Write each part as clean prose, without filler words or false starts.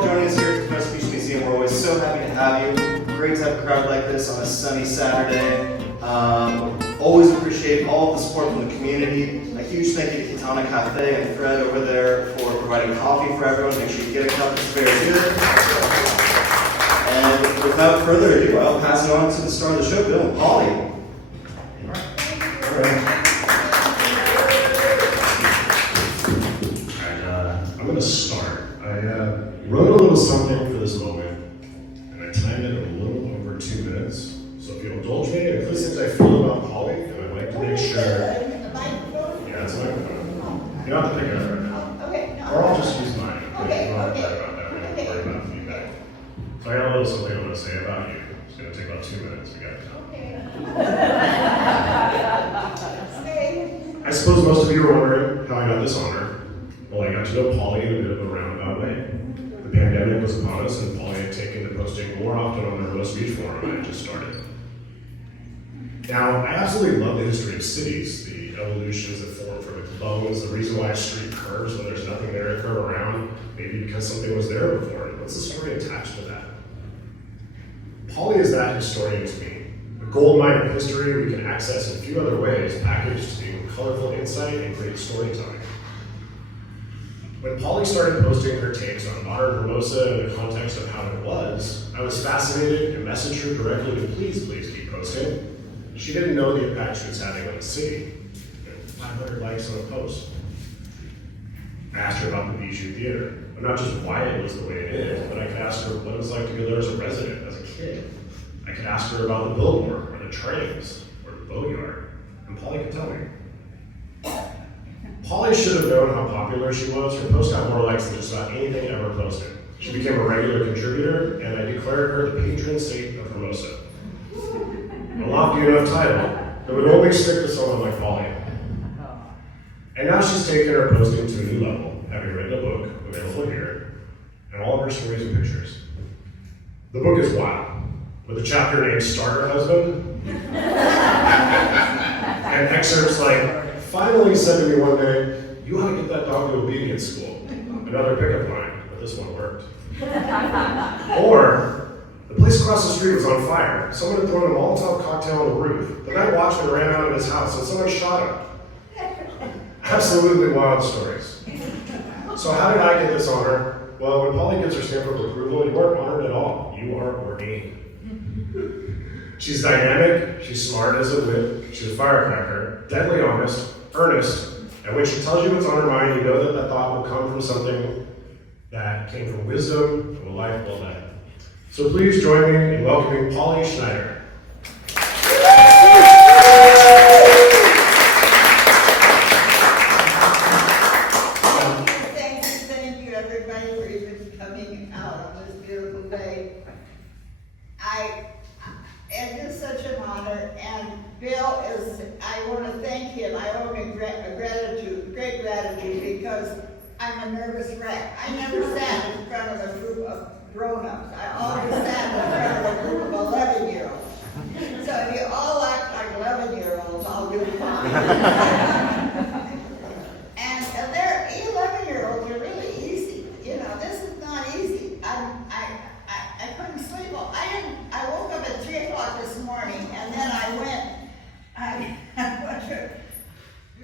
all joining us here at the Hermosa Beach Museum. We're always so happy to have you. Great to have a crowd like this on a sunny Saturday. Always appreciate all of the support from the community. A huge thank you to Gitana Cafe and Fred over there for providing coffee for everyone. Make sure you get a cup, it's very good. And without further ado, I'll pass it on to the star of the show, Bill and Polly. I'm going to start. I wrote a little something for this moment, and I timed it a little over 2 minutes. So if you'll indulge me, and please things I feel about Polly, and I'd like to make sure. Yeah, it's a microphone. You don't have to pick it up right now. Okay, no. Or I'll just use mine. Okay, You don't have to okay. worry about that. We don't worry about feedback. So I got a little something I want to say about you. It's going to take about 2 minutes. We got time. Okay. I suppose most of you are wondering how I got this honor. Well, I got to know Polly in a bit of a roundabout way. The pandemic was upon us, and Polly had taken to posting more often on the Hermosa Beach Forum when it just started. Now, I absolutely love the history of cities, the evolutions that form from its bones, the reason why a street curves when there's nothing there to curve around, maybe because something was there before. What's the story attached to that? Polly is that historian to me. A gold mine of history we can access in a few other ways, packaged in colorful insight and great storytelling. When Polly started posting her takes on modern Hermosa in the context of how it was, I was fascinated and messaged her directly to please keep posting. She didn't know the impact she was having on the city. 500 likes on a post. I asked her about the Bijou Theater, but not just why it was the way it is, but I could ask her what it was like to be there as a resident, as a kid. I could ask her about the billboard, or the trains, or the Boatyard, and Polly could tell me. Polly should have known how popular she was. Her post got more likes than just about anything ever posted. She became a regular contributor, and I declared her the patron saint of Hermosa. A lofty enough title that would only stick to someone like Polly. And now she's taken her posting to a new level, having written a book, available here, and all of her stories and pictures. The book is wild, with a chapter named Starter Husband, and excerpts like, finally said to me one day, you ought to get that dog to obedience school. Another pickup line, but this one worked. Or, the place across the street was on fire. Someone had thrown a Molotov cocktail on the roof. The night watchman ran out of his house and someone shot him. Absolutely wild stories. So how did I get this honor? Well, when Polly gives her stamp of approval, you weren't honored at all. You are ordained. She's dynamic, she's smart as a whip, she's a firecracker, deadly honest, earnest, and when she tells you what's on her mind, you know that that thought will come from something that came from wisdom, from a life well led. So please join me in welcoming Polly Schneider. Thank you everybody for even coming out on this beautiful day. It is such an honor, and Bill I want to thank him. I owe him great gratitude, because I'm a nervous wreck. I never sat in front of a group of grown-ups. I always sat in front of a group of 11-year-olds. So if you all act like 11-year-olds, I'll do fine. And their 11-year-olds are really easy. You know, this is not easy. I couldn't sleep. I woke up at 3 o'clock this morning, and then I went to,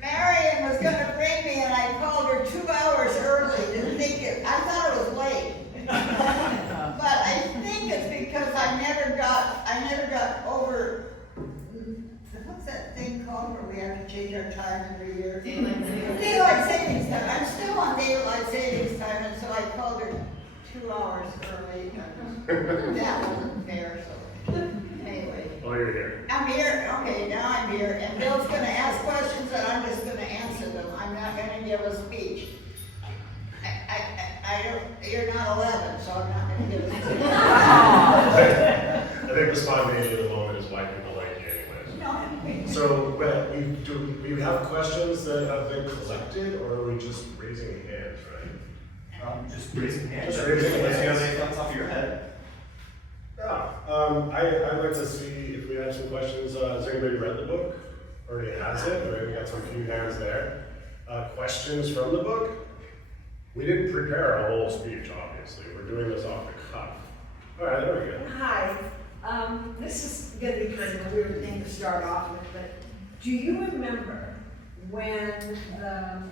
Marion was going to bring me, and I called her 2 hours early to think I thought it was late. But I think it's because I never got over, what's that thing called where we have to change our time every year? Daylight savings time. I'm still on daylight savings time, and so I called her 2 hours early. That wasn't fair, so anyway. Oh, you're here. I'm here, okay, now I'm here, and Bill's gonna ask questions and I'm just gonna answer them. I'm not gonna give a speech. You're not 11, so I'm not gonna give a speech. I think the spontaneity of the moment is why people like you anyways. No, So, do we have questions that have been collected, or are we just raising hands, right? Just raising hands. Just raising Unless you have hands. anything off the top of your head. Yeah. I'd like to see if we have some questions. Has anybody read the book? Already has it? All right, we got some few hands there. Questions from the book? We didn't prepare a whole speech, obviously. We're we're doing this off the cuff. All right, there we go. Hi, this is gonna be kind of a weird thing to start off with, but do you remember when the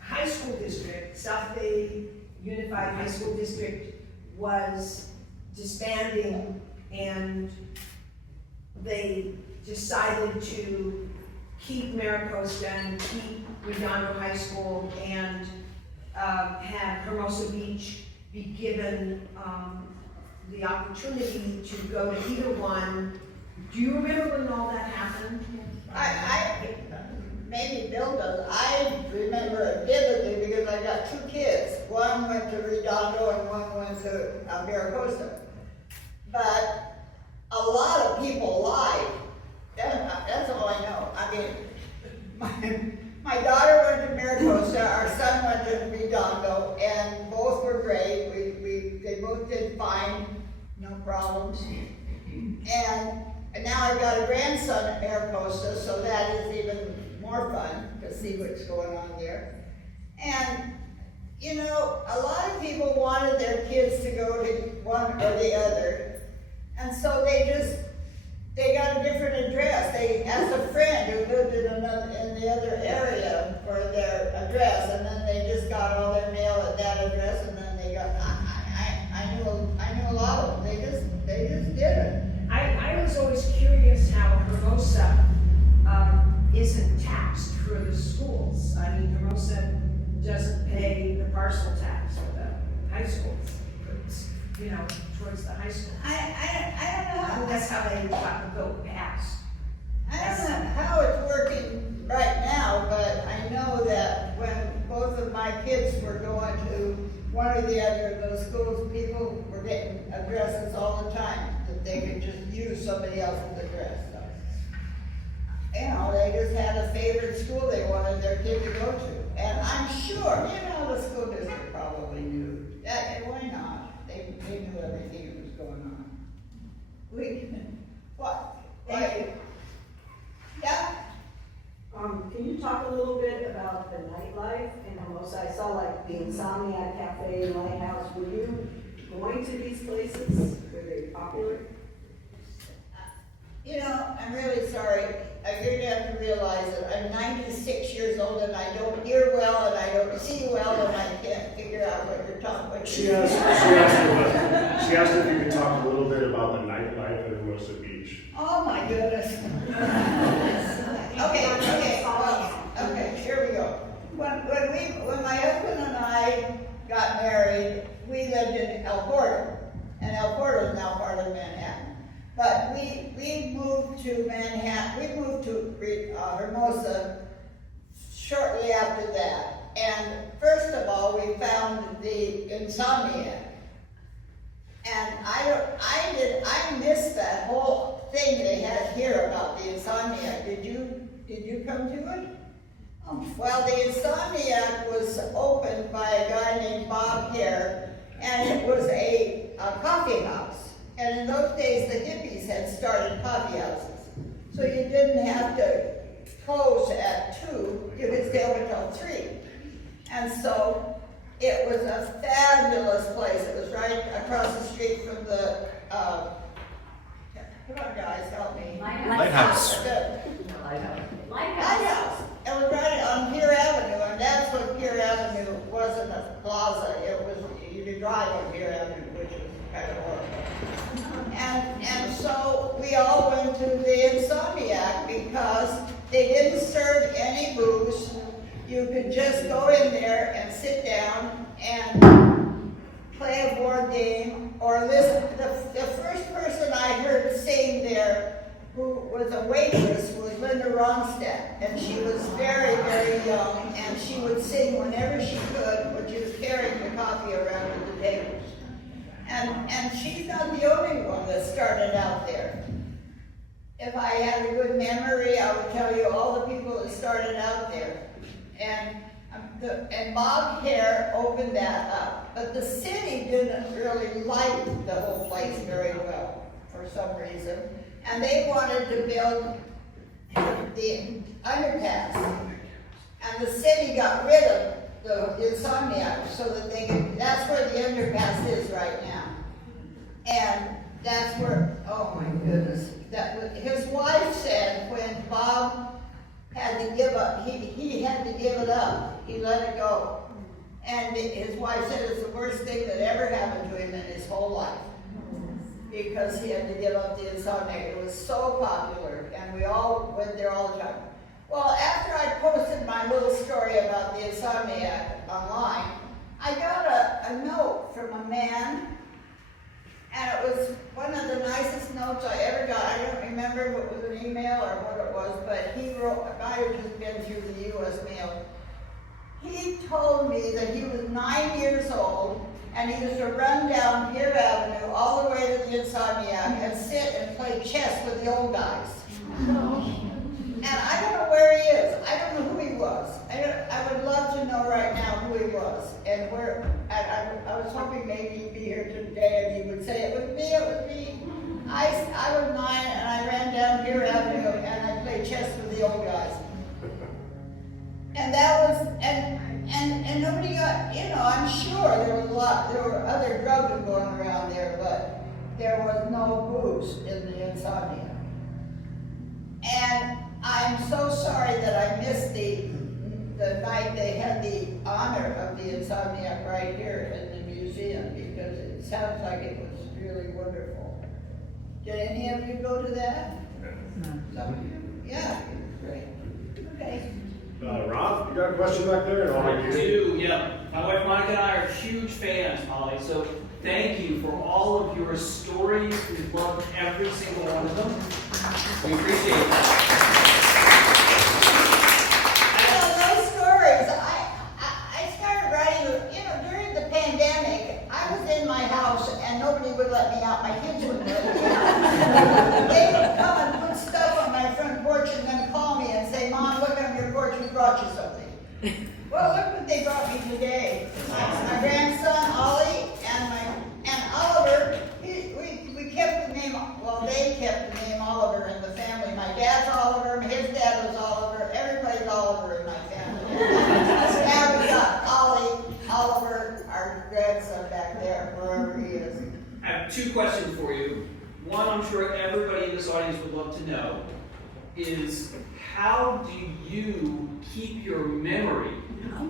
high school district, South Bay Unified High School District, was disbanding and they decided to keep Mariposa and keep Redondo High School and have Hermosa Beach be given the opportunity to go to either one? Do you remember when all that happened? Maybe Bill does. I remember it vividly because I got two kids. One went to Redondo and one went to Mariposa. But a lot of people lied. That's all I know. I mean, my daughter went to Mariposa, our son went to Redondo, and both were great. They both did fine, no problems. And now I've got a grandson at Mariposa, so that is even more fun to see what's going on there. And, you know, a lot of people wanted their kids to go to one or the other. And so they got a different address. They asked a friend who lived in the other area for their address, and then they just got all their mail at that address, and then they got, I knew a lot of them. They just did it. I was always curious how Hermosa isn't taxed for the schools. I mean, Hermosa doesn't pay the parcel tax for the high schools. It's, you know, towards the high school. I don't know how That's how they got the vote passed. I don't know how it's working right now, but I know that when both of my kids were going to one or the other of those schools, people were getting addresses all the time that they could just use somebody else's address. So, you know, they just had a favorite school they wanted their kid to go to. And I'm sure, you know, the school district probably knew. Why not? They knew everything that was going on. What? Yeah? Can you talk a little bit about the nightlife in Hermosa? I saw like the Insomnia Cafe, Lighthouse. Were you going to these places? Were they popular? You know, I'm really sorry. You're going to have to realize that I'm 96 years old and I don't hear well and I don't see well and I can't figure out what you're talking about. She asked if you could talk a little bit about the nightlife at Hermosa Beach. Oh my goodness. Okay, here we go. When my husband and I got married, we lived in El Porto, and El Porto is now part of Manhattan. But we moved to Manhattan. We moved to Hermosa shortly after that. And first of all, we found the Insomnia. And I missed that whole thing they had here about the Insomnia. Did you come to it? Well, the Insomnia was opened by a guy named Bob Hare, and it was a coffee house. And in those days, the hippies had started coffee houses. So you didn't have to close at 2, you could stay open till 3. And so it was a fabulous place. It was right across the street from the, come on guys, help me. Lighthouse. Lighthouse. It was right on Pier Avenue, and that's what Pier Avenue wasn't a plaza. It was, you could drive on Pier Avenue, which was kind of horrible. And so we all went to the Insomniac because they didn't serve any booze. You could just go in there and sit down and play a board game or listen. The first person I heard sing there who was a waitress was Linda Ronstadt, and she was very, very young, and she would sing whenever she could when she was carrying the coffee around to the tables. And she's not the only one that started out there. If I had a good memory, I would tell you all the people that started out there. And Bob Hare opened that up. But the city didn't really like the whole place very well for some reason. And they wanted to build the underpass. And the city got rid of the insomniacs so that they can, that's where the underpass is right now. And that's where, oh my goodness, his wife said when Bob had to give up, he had to give it up, he let it go. And his wife said it's the worst thing that ever happened to him in his whole life. Because he had to give up the insomnia. It was so popular, and we all went there all the time. Well, after I posted my little story about the insomnia online, I got a note from a man, and it was one of the nicest notes I ever got. I don't remember if it was an email or what it was, but he wrote, it might have just been through the U.S. mail. He told me that he was 9 years old, and he used to run down Deer Avenue all the way to the insomnia and sit and play chess with the old guys. And I don't know where he is. I don't know who he was. I would love to know right now who he was and where. I was hoping maybe he'd be here today and he would say, it was me, it was me. I was 9 and I ran down Deer Avenue and I played chess with the old guys. And that was, and nobody got, you know, I'm sure there were other drugs going around there, but there was no booze in the insomnia. And I'm so sorry that I missed the night they had the honor of the insomnia right here in the museum, because it sounds like it was really wonderful. Did any of you go to that? Some of you? Yeah, great. Okay. Rob, you got a question back there? I do, yeah. My wife Monica and I are huge fans, Polly, so thank you for all of your stories. We've loved every single one of them. We appreciate that. Those stories, I started writing, you know, during the pandemic, I was in my house and nobody would let me out. My kids wouldn't let me out. They would come and put stuff on my front porch and then call me and say, Mom, look on your porch, we brought you something. Well, look what they brought me today. My grandson, Ollie, and Oliver, we kept the name, well, they kept the name Oliver in the family. My dad's Oliver, his dad was Oliver, everybody's Oliver in my family. Now we got Ollie, Oliver, our grandson back there, wherever he is. I have two questions for you. One, I'm sure everybody in this audience would love to know, is how do you keep your memory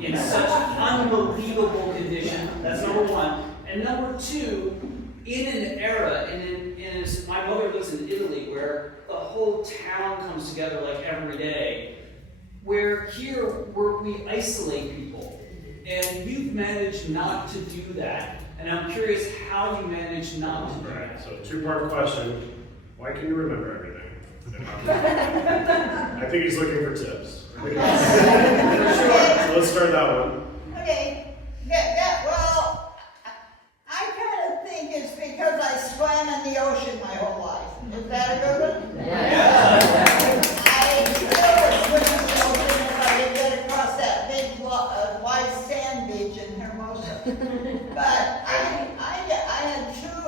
in such unbelievable condition? That's number one. And number two, in an era, my mother lives in Italy, where the whole town comes together like every day, where here we isolate people. And you've managed not to do that. And I'm curious how you managed not to do that. Right, so two-part question. Why can you remember everything? I think he's looking for tips. So let's start that one. Okay, well, I kind of think it's because I swam in the ocean my whole life. Is that a good one? Yeah. I still would swim in the ocean if I could get across that big, wide sand beach in Hermosa. But I had two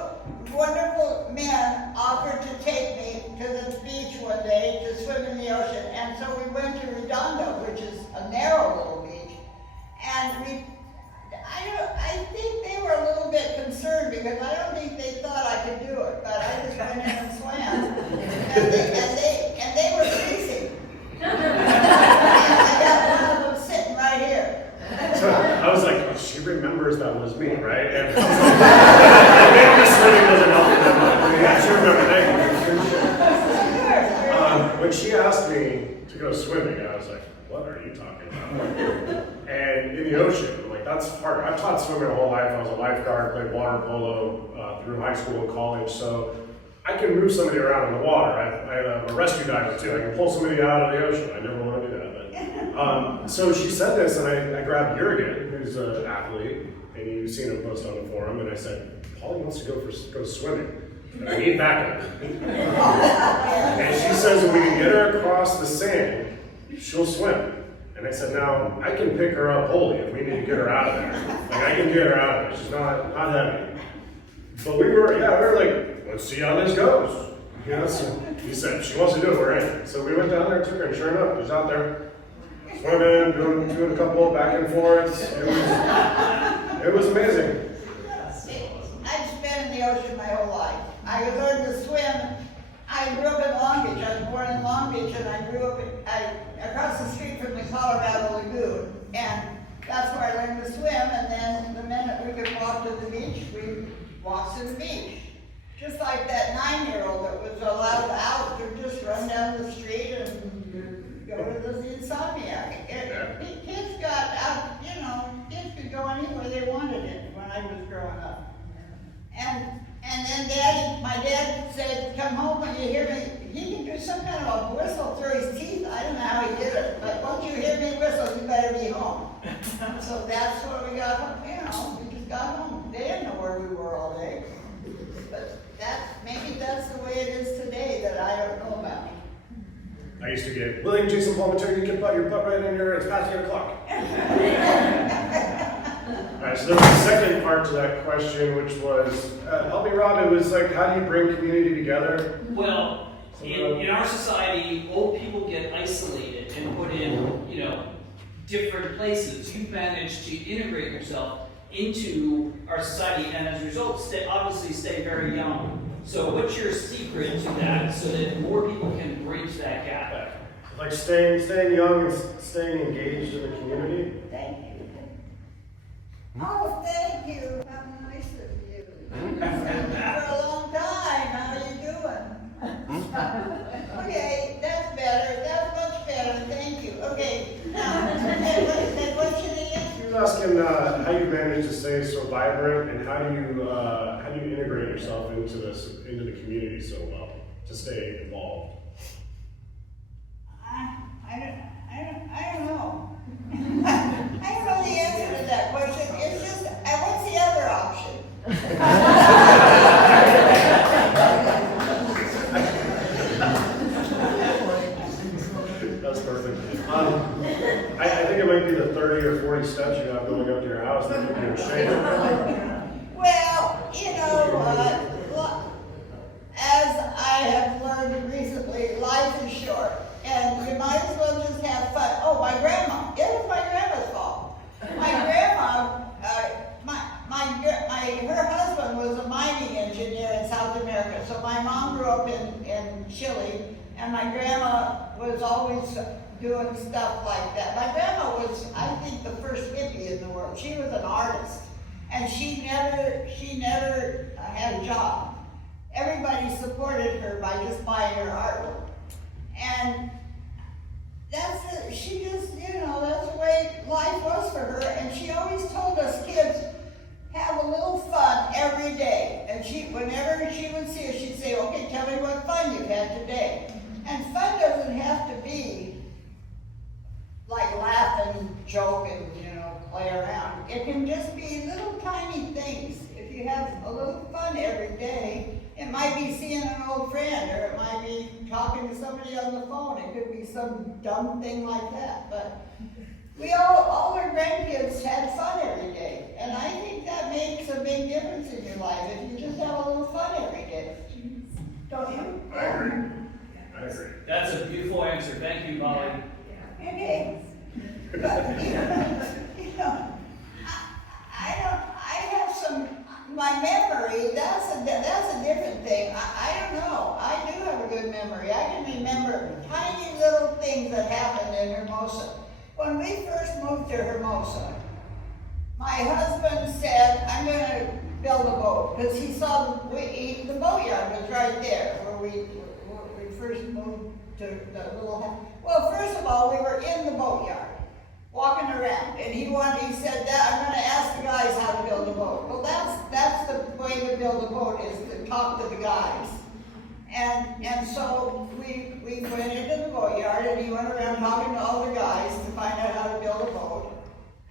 wonderful men offered to take me to the beach one day to swim in the ocean, and so we went to Redondo, which is a narrow little beach, and I think they were a little bit concerned because I don't think they thought I could do it, but I just went in and swam, and they were freezing. I got one of them sitting right here. So I was like, oh, she remembers that was me, right? And maybe the swimming doesn't help that much. Yeah, she remembered that. When she asked me to go swimming, I was like, what are you talking about? And in the ocean, like, that's hard. I've taught swimming my whole life. I was a lifeguard, played water polo through high school and college, so I can move somebody around in the water. I'm a rescue diver too. I can pull somebody out of the ocean. I never want to do that. But, so she said this, and I grabbed Jurgen, who's an athlete, and you've seen him post on the forum, and I said, Polly wants to go swimming. I need backup. And she says if we can get her across the sand, she'll swim. And I said, now, I can pick her up wholly if we need to get her out of there. Like, I can get her out of there. She's not heavy. But we were like, let's see how this goes. You know, so he said, she wants to do it, we're in. So we went down there, took her, and sure enough, she's out there. swimming, doing a couple back and forths. It was amazing. I've been in the ocean my whole life. I learned to swim. I grew up in Long Beach. I was born in Long Beach, and I grew up across the street from the Colorado Lagoon. And that's where I learned to swim. And then the minute we could walk to the beach, we walked to the beach. Just like that 9-year-old that was allowed out to just run down the street and go to the insomniac. Kids got out, kids could go anywhere they wanted it when I was growing up. And then my dad said, come home when you hear me. He can do some kind of a whistle through his teeth. I don't know how he did it, but once you hear me whistle, you better be home. So that's what we got home, we just got home. They didn't know where we were all day. But maybe that's the way it is today that I don't know about. I used to get, William Jason Paul Maternity, you can put your butt right in here, it's past 8 o'clock. Alright, so there was a second part to that question, which was, help me Rob, it was like, how do you bring community together? Well, in our society, old people get isolated and put in, different places. You've managed to integrate yourself into our society, and as a result, obviously stay very young. So what's your secret to that, so that more people can bridge that gap? Like staying young and staying engaged in the community. Thank you. Oh, thank you. How nice of you. For a long time. How are you doing? Okay, that's better. That's much better. Thank you. Okay. Now, what is that question again? He was asking how you manage to stay so vibrant, and how do you integrate yourself into the community so well to stay involved. I don't know. I don't know the answer to that question. It's just, what's the other option? That's perfect. I think it might be the 30 or 40 steps you have going up to your house that you can change. Well, as I have learned recently, life is short, and you might as well just have fun. Oh, my grandma. It was my grandma's fault. My grandma, her husband was a mining engineer in South America, so my mom grew up in Chile, and my grandma was always doing stuff like that. My grandma was, I think, the first hippie in the world. She was an artist, and she never had a job. Everybody supported her by just buying her artwork. And that's it. She just, that's the way life was for her. And she always told us kids, have a little fun every day. And whenever she would see us, she'd say, okay, tell me what fun you've had today. And fun doesn't have to be like laugh and joke and, play around. It can just be little tiny things. If you have a little fun every day, it might be seeing an old friend, or it might be talking to somebody on the phone. It could be some dumb thing like that. But we all our grandkids had fun every day. And I think that makes a big difference in your life, if you just have a little fun every day. Don't you? I agree. That's a beautiful answer. Thank you, Polly. Okay. But, I have some, my memory, that's a different thing. I don't know. I do have a good memory. I can remember tiny little things that happened in Hermosa. When we first moved to Hermosa, my husband said, I'm going to build a boat, because he saw the boatyard was right there where we first moved to the little house. Well, first of all, we were in the boatyard, walking around, and he said that I'm going to ask the guys how to build a boat. Well, that's the way to build a boat, is to talk to the guys. And so we went into the boatyard, and he went around talking to all the guys to find out how to build a boat.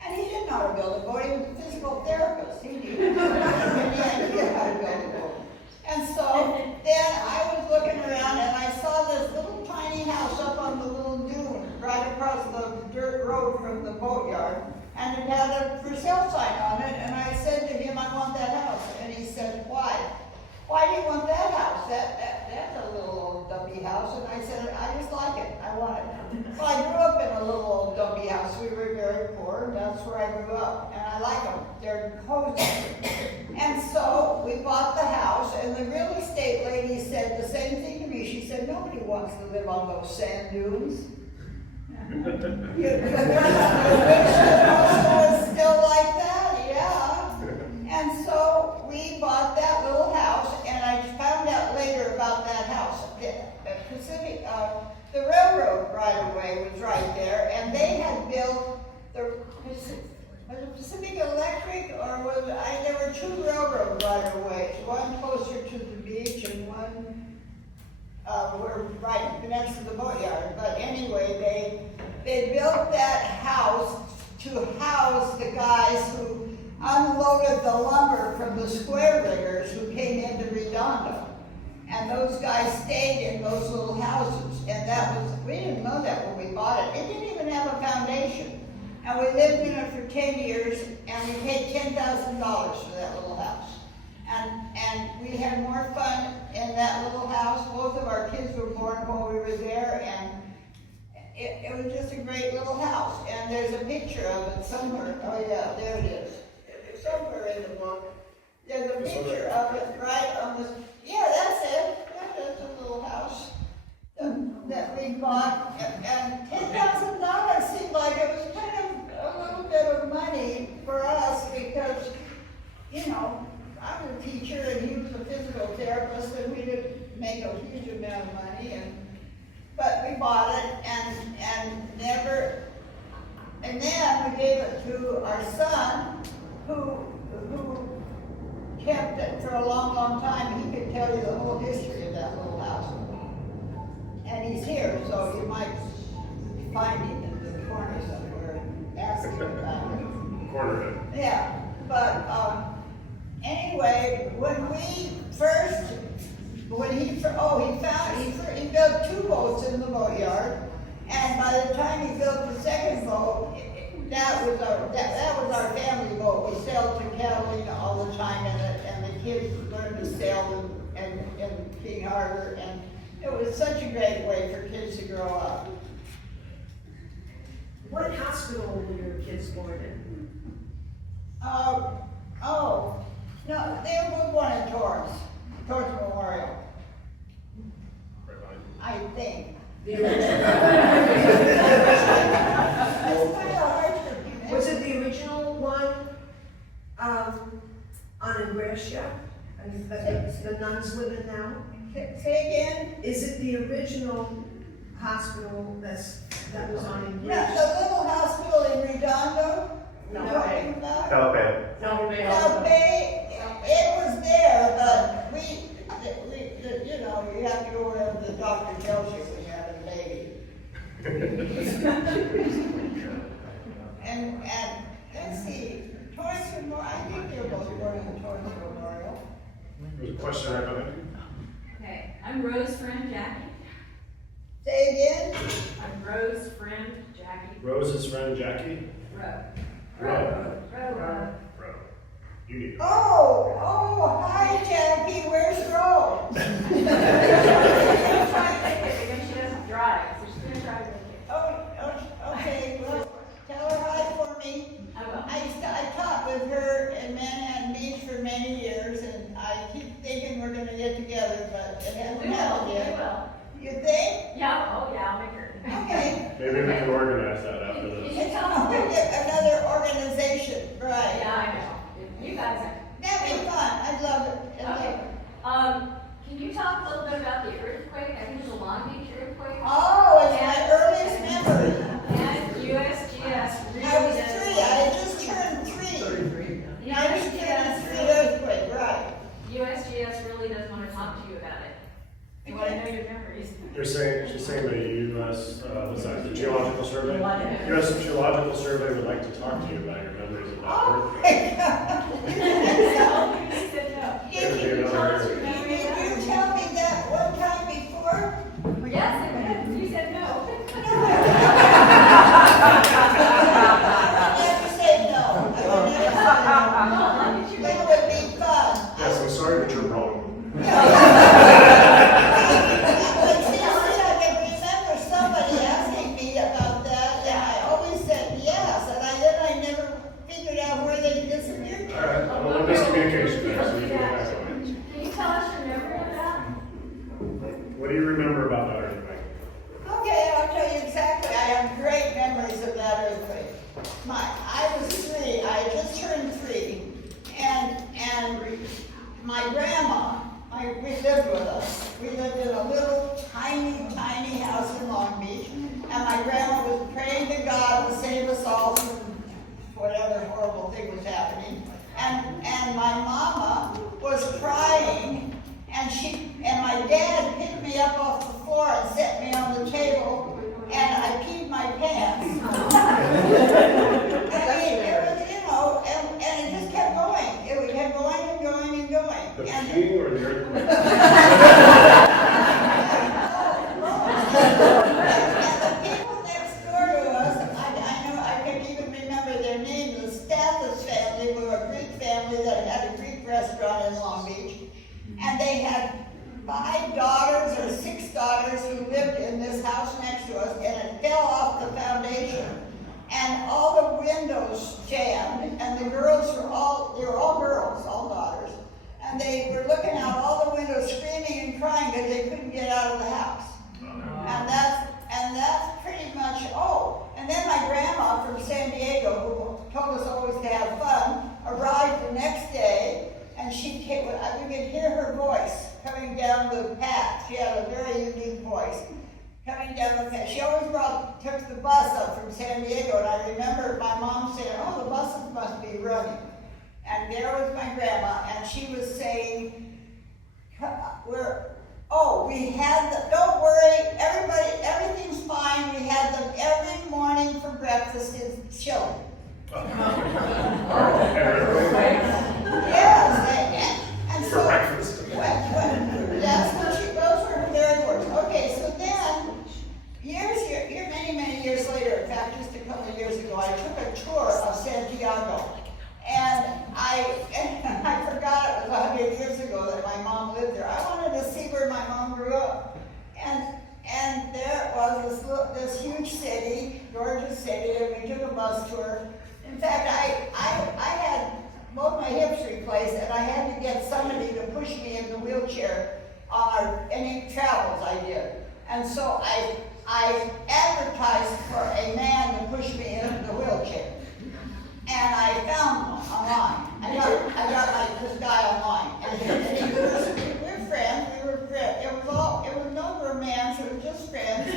And he didn't know how to build a boat. He was a physical therapist. He didn't have any idea how to build a boat. And so then I was looking around, and I saw this little tiny house up on the little dune right across the dirt road from the boatyard, and it had a for sale sign on it. And I said to him, I want that house. And he said, why? Why do you want that house? That's a little old dumpy house. And I said, I just like it. I want it. Well, I grew up in a little old old dumpy house. We were very poor, and that's where I grew up. And I like them. They're cozy. And so we bought the house, and the real estate lady said the same thing to me. She said, nobody wants to live on those sand dunes. It's still like that, yeah. And so we bought that little house, and I found out later about that house. The railroad right-of-way was right there, and they had built was it Pacific Electric, or there were two railroad right-of-ways, one closer to the beach and one were right next to the Boatyard. But anyway, they built that house to house the guys who unloaded the lumber from the square riggers who came into Redondo. And those guys stayed in those little houses. And we didn't know that when we bought it. It didn't even have a foundation. And we lived in it for 10 years, and we paid $10,000 for that little house. And we had more fun in that little house. Both of our kids were born while we were there, and it was just a great little house. And there's a picture of it somewhere. Oh yeah, there it is. It's somewhere in the book. There's a picture of it right on the, yeah, that's it. That's a little house that we bought. And $10,000 seemed like it was kind of a little bit of money for us because, you know, I was a teacher and he was a physical therapist, and we didn't make a huge amount of money. But we bought it and then we gave it to our son, who kept it for a long, long time. He could tell you the whole history of that little house. And he's here, so you might find him in the corner somewhere and ask him about it. Corner of it. Yeah, but anyway, he built 2 boats in the Boatyard, and by the time he built the second boat, that was our family boat. We sailed to Catalina all the time, and the kids learned to sail in King Harbor, and it was such a great way for kids to grow up. What hospital were your kids born in? No, they were one in Torrance Memorial, I think. The original. That's kind of hard for me. Was it the original one on Ingratiot? And the nuns live in now? Say again? Is it the original hospital that was on Yeah, Ingratiot? the little hospital in Redondo. No. Talking about? Calpe. It was there, but you know, you have to go wherever the doctor tells you when you have a baby. And let's see, Torrance Memorial, I think they're both born in Torrance Memorial. There's a question right behind you. Okay, I'm Rose's friend Jackie. Say again? I'm Rose's friend Jackie. Rose's friend Jackie. Ro. Ro. You need. Oh, hi Jackie, where's Rose? She's gonna try to take it because she doesn't drive, so she's gonna try to take it. Oh, okay, well, tell her hi for me. I will. I taught with her in Manhattan Beach for many years, and I keep thinking we're gonna get together, but it hasn't happened We yet. will. You think? Yeah, oh yeah, I'll make her. Okay. Maybe we can organize that after this. It's another organization, right? Yeah, I know. You guys are. That'd be fun, I'd love it. I'd love Okay. it. Can you talk a little bit about the earthquake? I think it was a Long Beach earthquake. Oh, it's my earliest memory. And USGS really I was does. 3, I had just turned 3. 1933 earthquake, right. USGS really does want to talk to you about it. They want to know your memories. She's saying the U.S. What's that? The Geological Survey. Yeah. U.S. Geological Survey would like to talk to you about your memories of that Oh, earthquake. my God. He said no. Did you tell me that one time before? Yes, I did. You said no. I never say no. I never say no. Look at you. That would be fun. Yes, I'm sorry, but you're wrong. But see, I can remember somebody asking me about that, and I always grandma, we lived with us. We lived in a little tiny house in Long Beach, and my grandma was praying to God to save us all from whatever horrible thing was happening. And my mama was crying, and my dad picked me up off the floor and set me on the table, and I peed my pants. I mean, it was, and it just kept going. It kept going and going and going. The And peeing or the earthquake? and the people next door to us, I know I can even remember their names. The Stathis family were a Greek family that had a Greek restaurant in Long Beach, and they had 5 daughters or 6 daughters who lived in this house next to us, and it fell off the foundation. And all the windows jammed, and the girls they were all girls, all daughters, and they were looking out all the windows screaming and crying because they couldn't get out of the house. And that's pretty much, and then my grandma from San Diego, who told us always to have fun, arrived the next day, and we could hear her voice coming down the path. She had a very unique voice. Coming down the path. She always took the bus up from San Diego, and I remember my mom saying, the buses must be running. And there was my grandma, and she was saying, we had don't worry, everything's fine. We had them every morning for breakfast in chili. Yes, and so, For breakfast. those were her very words. Okay, so then, many years later, in fact, just a couple of years ago, I took a tour of Santiago, and I forgot it was 100 years ago that my mom lived there. I wanted to see where my mom grew up, and there it was, this huge city, gorgeous city, and we took a bus tour. In fact, I had both my hips replaced, and I had to get somebody to push me in the wheelchair on any travels I did. And so I advertised for a man to push me in the wheelchair. And I found one online. I got this guy online. And we're friends, It was no romance, it was just friends.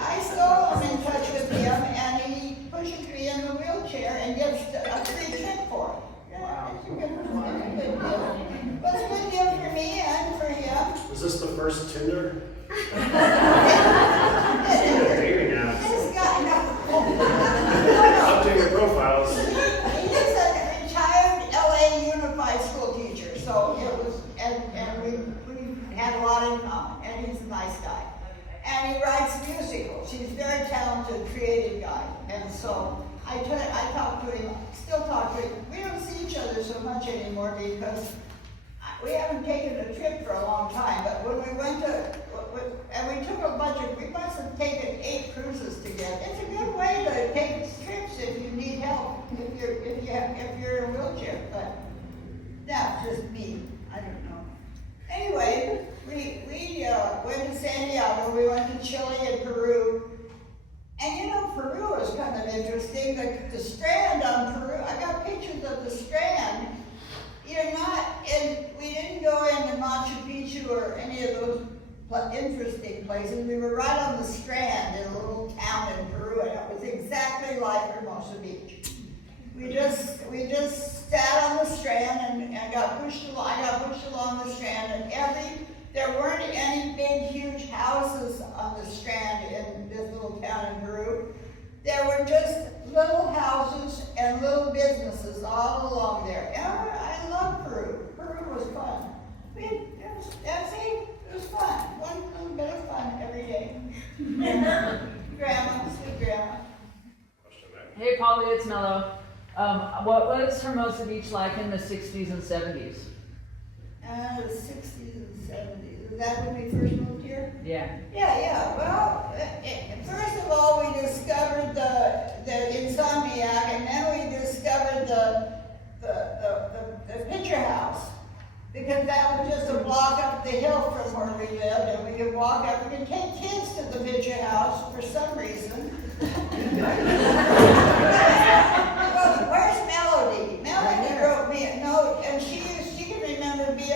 I still am in touch with him, and he pushes me in the wheelchair and gives a free trip for it. Yeah, it's a good deal. But it's a good deal for me and for him. Was this the first Tinder? Dating apps. This guy, Update your profiles. He is a retired LA Unified school teacher, so it was, and we had a lot in common, and he's a nice guy. And he writes musicals. He's a very talented, creative guy. And so I talk to him, still talk to him. We don't see each other so much anymore because we haven't taken a trip for a long time. But when we went and we took a budget, we must have taken 8 cruises together. It's a good way to take trips if you need help, if you're in a wheelchair. But that's just me. I don't know. Anyway, we went to San Diego, we went to Chile and Peru. And Peru is kind of interesting. The strand on Peru, I got pictures of the strand. We didn't go into Machu Picchu or any of those interesting places. We were right on the strand in a little town in Peru, and it was exactly like Hermosa Beach. We just sat on the strand and got pushed along. I got pushed along the strand, and there weren't any big, huge houses on the strand in this little town in Peru. There were just little houses and little businesses all along there. And I love Peru. Peru was fun. It was fun. One little bit of fun every day. Grandma, sweet grandma. Hey Polly, it's Mello. What was Hermosa Beach like in the 60s and 70s? The 60s and 70s. Is that when we first moved here? Yeah. Yeah. Well, first of all, we discovered the Insomniac, and then we discovered the picture house. Because that was just a block up the hill from where we lived, and we could walk up. We could take kids to the picture house for some reason. Well, where's Melody? Melody wrote me a note, and she can remember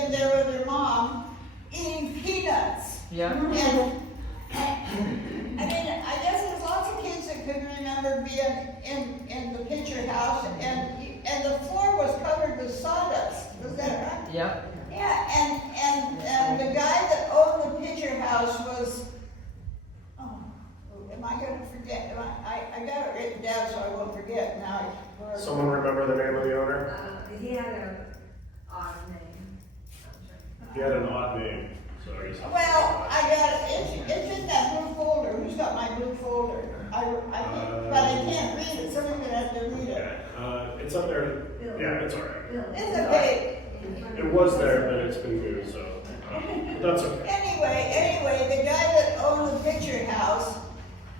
standing there with her mom eating peanuts. Yeah. And I mean, I guess there's lots of kids that could remember being in the picture house, and the floor was covered with sawdust. Was that right? Yep. Yeah, and the guy that owned the picture house was, oh, am I gonna forget? I got it written down so I won't forget now. Someone remember the name of the owner? He had an odd name. He had an odd name, so I guess. Well, I got it. It's in that blue folder. Who's got my blue folder? But I can't read it. Someone's gonna have to read it. Yeah, it's up there. Yeah, it's all right. It's okay. It was there, but it's been moved, so that's okay. Anyway, the guy that owned the picture house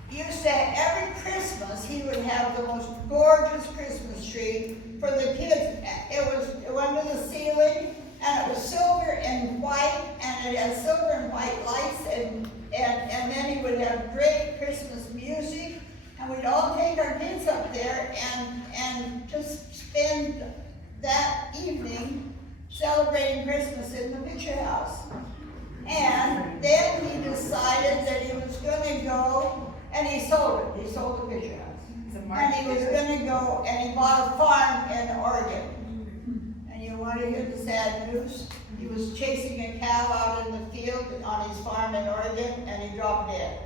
used to, every Christmas, he would have the most gorgeous Christmas tree for the kids. It went to the ceiling, and it was silver and white, and it had silver and white lights, and then he would have great Christmas music, and we'd all take our kids up there and just spend that evening celebrating Christmas in the picture house. And then he decided that he was going to go, and he sold it. He sold the picture house. And he was going to go, and he bought a farm in Oregon. And you want to hear the sad news? He was chasing a cow out in the field on his farm in Oregon, and he dropped dead.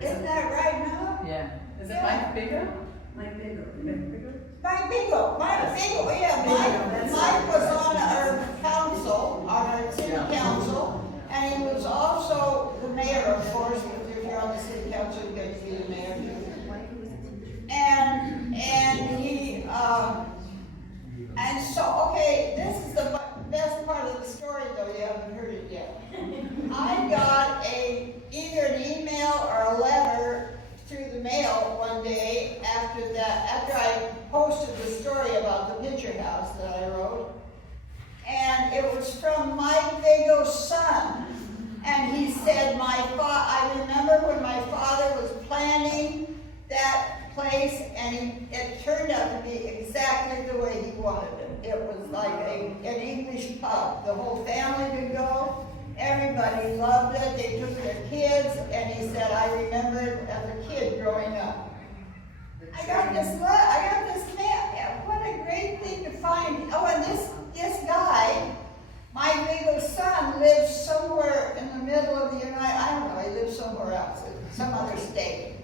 Isn't that right, now? Yeah. Is it Mike Bigger? Mike Bigger. Mike Bingo, yeah, Mike was on our council, on our city council, and he was also the mayor, of course, because if you're on the city council, you get to be the mayor too. And he, and so, okay, this is the best part of the story, though you haven't heard it yet. I got either an email or a letter through the mail one day after I posted the story about the picture house that I wrote. And it was from Mike Vigo's son. And he said, I remember when my father was planning that place, and it turned out to be exactly the way he wanted it. It was like an English pub. The whole family could go. Everybody loved it. They took their kids, and he said, I remember it as a kid growing up. I got this map. Yeah, what a great thing to find. Oh, and this guy, my legal son, lives somewhere in the middle of the I don't know, he lives somewhere else, in some other state.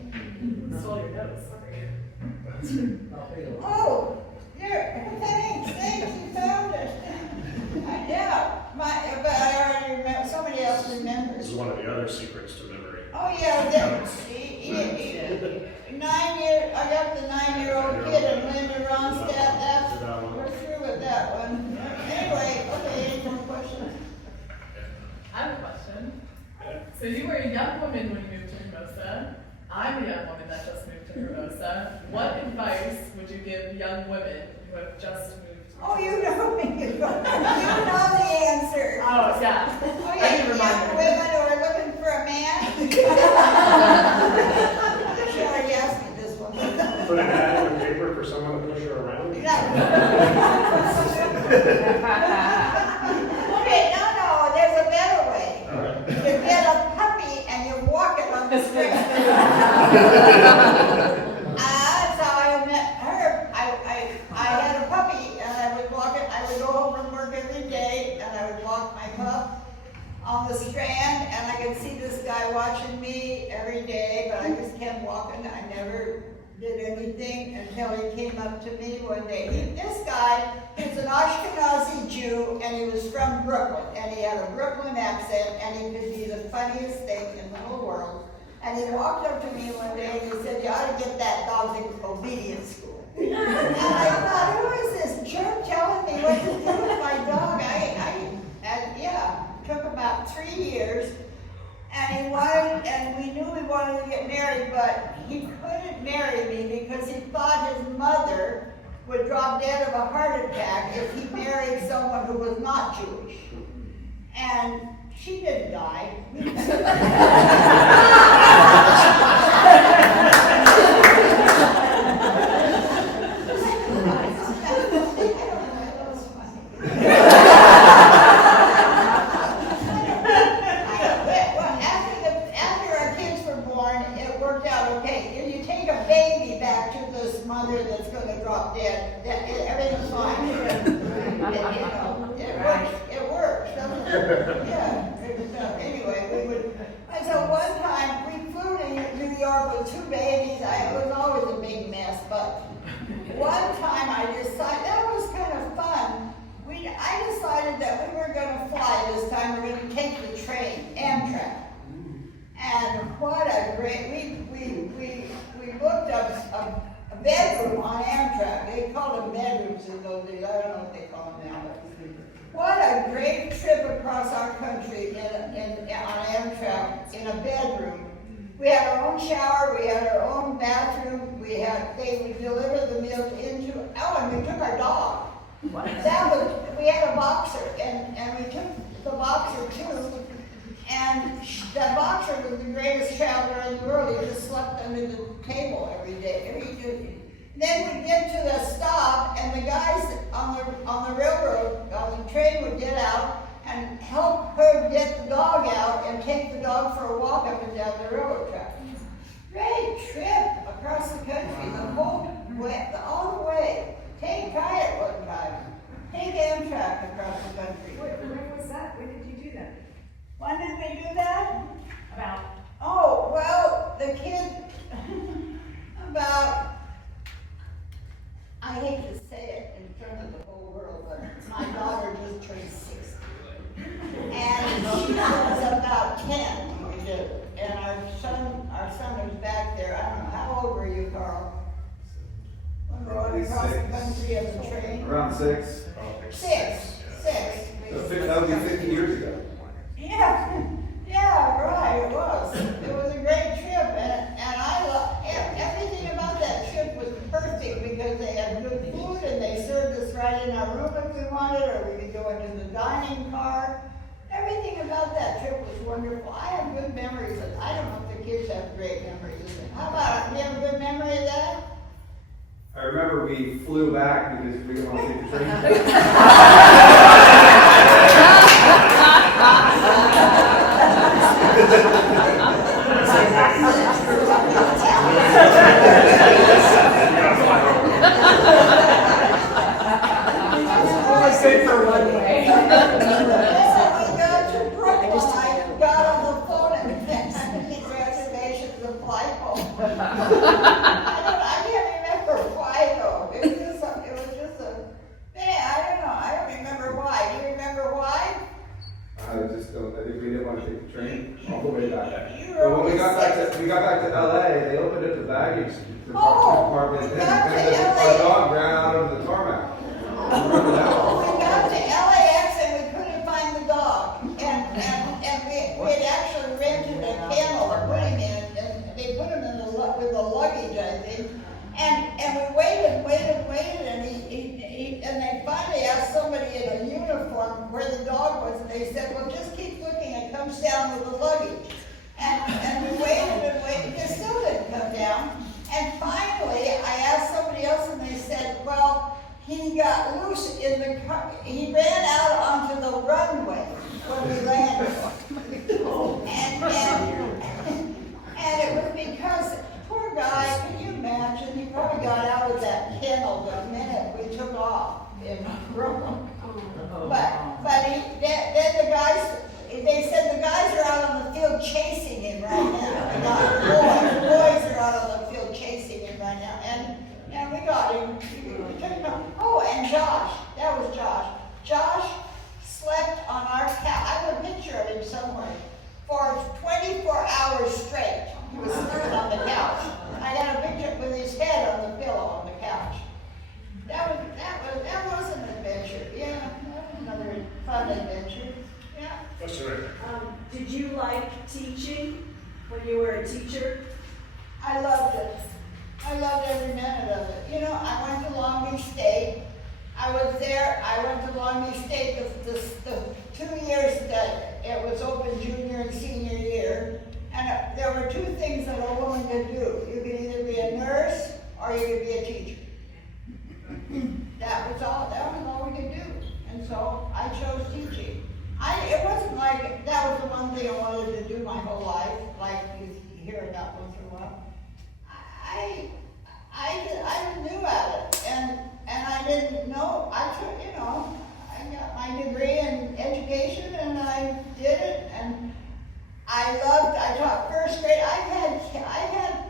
Oh, here, thanks, you found it. Yeah, but I already remember, somebody else remembers. This is one of the other secrets to memory. Oh, yeah, I got the 9-year-old kid and Linda Ronstadt, we're through with that one. Anyway, okay, any more questions? I have a question. So you were a young woman when you moved to Hermosa. I'm a young woman that just moved to Hermosa. What advice would you give young women who have just moved? Oh, you know me. You know the answer. Oh, yeah. Oh, I yeah, can remind young you. women who are looking for a man. She already asked me this one. Put an ad in the paper for someone to push her around? Okay, no, there's a better way. All right. You get a puppy and you walk it on the street. That's how I met her. I had a puppy and I would walk it. I would go home from work every day and I would walk my pup on the Strand, and I could see this guy watching me every day, but I just kept walking. I never did anything until he came up to me one day. This guy is an Ashkenazi Jew, and he was from Brooklyn, and he had a Brooklyn accent, and he could be the funniest thing in the whole world. And he walked up to me one day and he said, "You ought to get that dog to obedience school." And I thought, who is this jerk telling me what to do with my dog? It took about 3 years. And we knew we wanted to get married, but he couldn't marry me because he thought his mother would drop dead of a heart attack if he married someone who was not Jewish. And she didn't die. I don't know, that was funny. It works, doesn't it? Yeah, anyway, we would, and so one time, we flew to New York with 2 babies, it was always a big mess, but one time I decided, that was kind of fun, I decided that we were gonna fly this time, we're gonna take the train, Amtrak. And what a great, we booked a bedroom on Amtrak. They called them bedrooms in those days. I don't know what they call them now. But what a great trip across our country on Amtrak in a bedroom. We had our own shower, we had our own bathroom, they would deliver the meals into, and we took our dog. We had a boxer, and we took the boxer too. And that boxer was the greatest traveler in the world. He just slept under the table every day. Then we'd get to the stop, and the guys on the railroad, on the train would get out and help her get the dog out and take the dog for a walk up and down the railroad track. Great trip across the country, the whole way, all the way. Try it one time. Take Amtrak across the country. When was that? When did you do that? When did we do that? About. Oh, well, the kid, I hate to say it in front of the whole world, but my daughter just turned 6. And she was about 10 when we did it. And our son was back there. I don't know, how old were you, Carl? When we went across the country on the train? Around 6. 6. That would be 50 years ago. Yeah, right, it was. It was a great trip, and I love, everything about that trip was perfect because they had good food and they served us right in our room if we wanted, or we could go into the dining car. Everything about that trip was wonderful. I have good memories of it. I don't know if the kids have great memories of it. How about, do you have a good memory of that? I remember we flew back because we didn't want to take the train. Good for one way. We got to Brooklyn, I got on the phone and made reservations to fly home. I can't remember why though. It was just a, I don't know, I don't remember why. Do you remember why? I just don't, I think we didn't want to take the train all the way back. You But were when we got only back to LA, they opened up the baggage Oh, compartment, we and got to our LA. dog ran out of the tarmac. Remember that? We got to LAX and we couldn't find the dog. And we had actually rented a kennel to put him in, and they put him in with the luggage, I think. And we waited, and they finally asked somebody in a uniform where the dog was, and they said, well, just keep looking, it comes down with the luggage. And we waited, it still didn't come down. And finally, I asked somebody else, and they said, well, he got loose in the car. He ran out onto the runway when we landed. And it was because, poor guy, can you imagine? He probably got out of that kennel the minute we took off in Brooklyn. But then the guys, they said the guys are out on the field chasing him right now. The boys are out on the field chasing him right now. And we got him. We took him out. Oh, and Josh. That was Josh. Josh slept on our couch. I have a picture of him somewhere. For 24 hours straight. He was sleeping on the couch. I got a picture with his head on the pillow on the couch. That was an adventure. Yeah, that was another fun adventure. Yeah. Question right there. Did you like teaching when you were a teacher? I loved it. I loved every minute of it. You know, I went to Long Beach State. I was there. I went to Long Beach State the 2 years that it was open, junior and senior year. And there were 2 things that a woman could do. You could either be a nurse or you could be a teacher. That was all we could do. And so I chose teaching. It wasn't like that was the one thing I wanted to do my whole life, like you hear about once in a while. I was new at it, and I didn't know. I took, got my degree in education and I did it, and I taught first grade. I had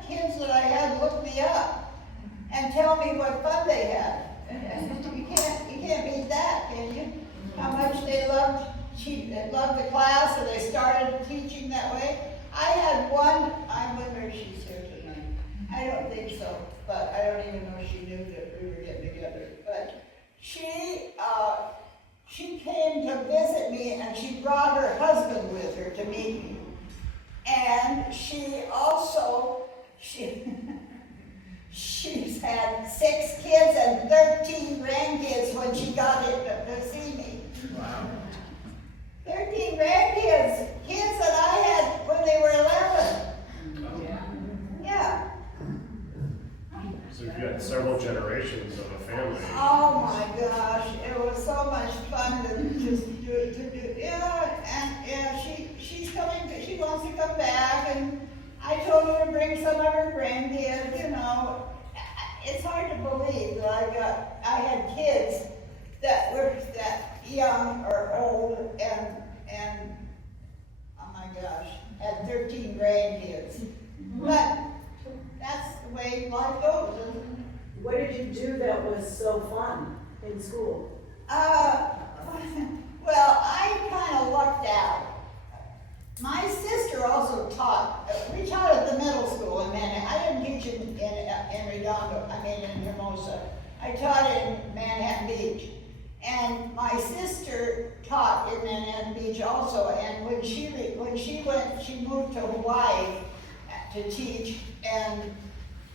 kids that I had look me up and tell me what fun they had. You can't beat that, can you? How much they loved the class, and they started teaching that way. I had one, I wonder if she's here tonight. I don't think so, but I don't even know if she knew that we were getting together. But she came to visit me, and she brought her husband with her to meet me. And she also, she's had 6 kids and 13 grandkids when she got here to see me. Wow. 13 grandkids, kids that I had when they were 11. Yeah. So you've got several generations of a family. Oh my gosh, it was so much fun to just do it. Yeah, she's coming, she wants to come back, and I told her to bring some of her grandkids, you know. It's hard to believe that I had kids that were that young or old, and oh my gosh, had 13 grandkids. But that's the way life goes, isn't it? What did you do that was so fun in school? Well, I kind of lucked out. My sister also taught. We taught at the middle school in Manhattan. I didn't teach in Redondo. I mean in Hermosa. I taught in Manhattan Beach, and my sister taught in Manhattan Beach also. And when she moved to Hawaii to teach, and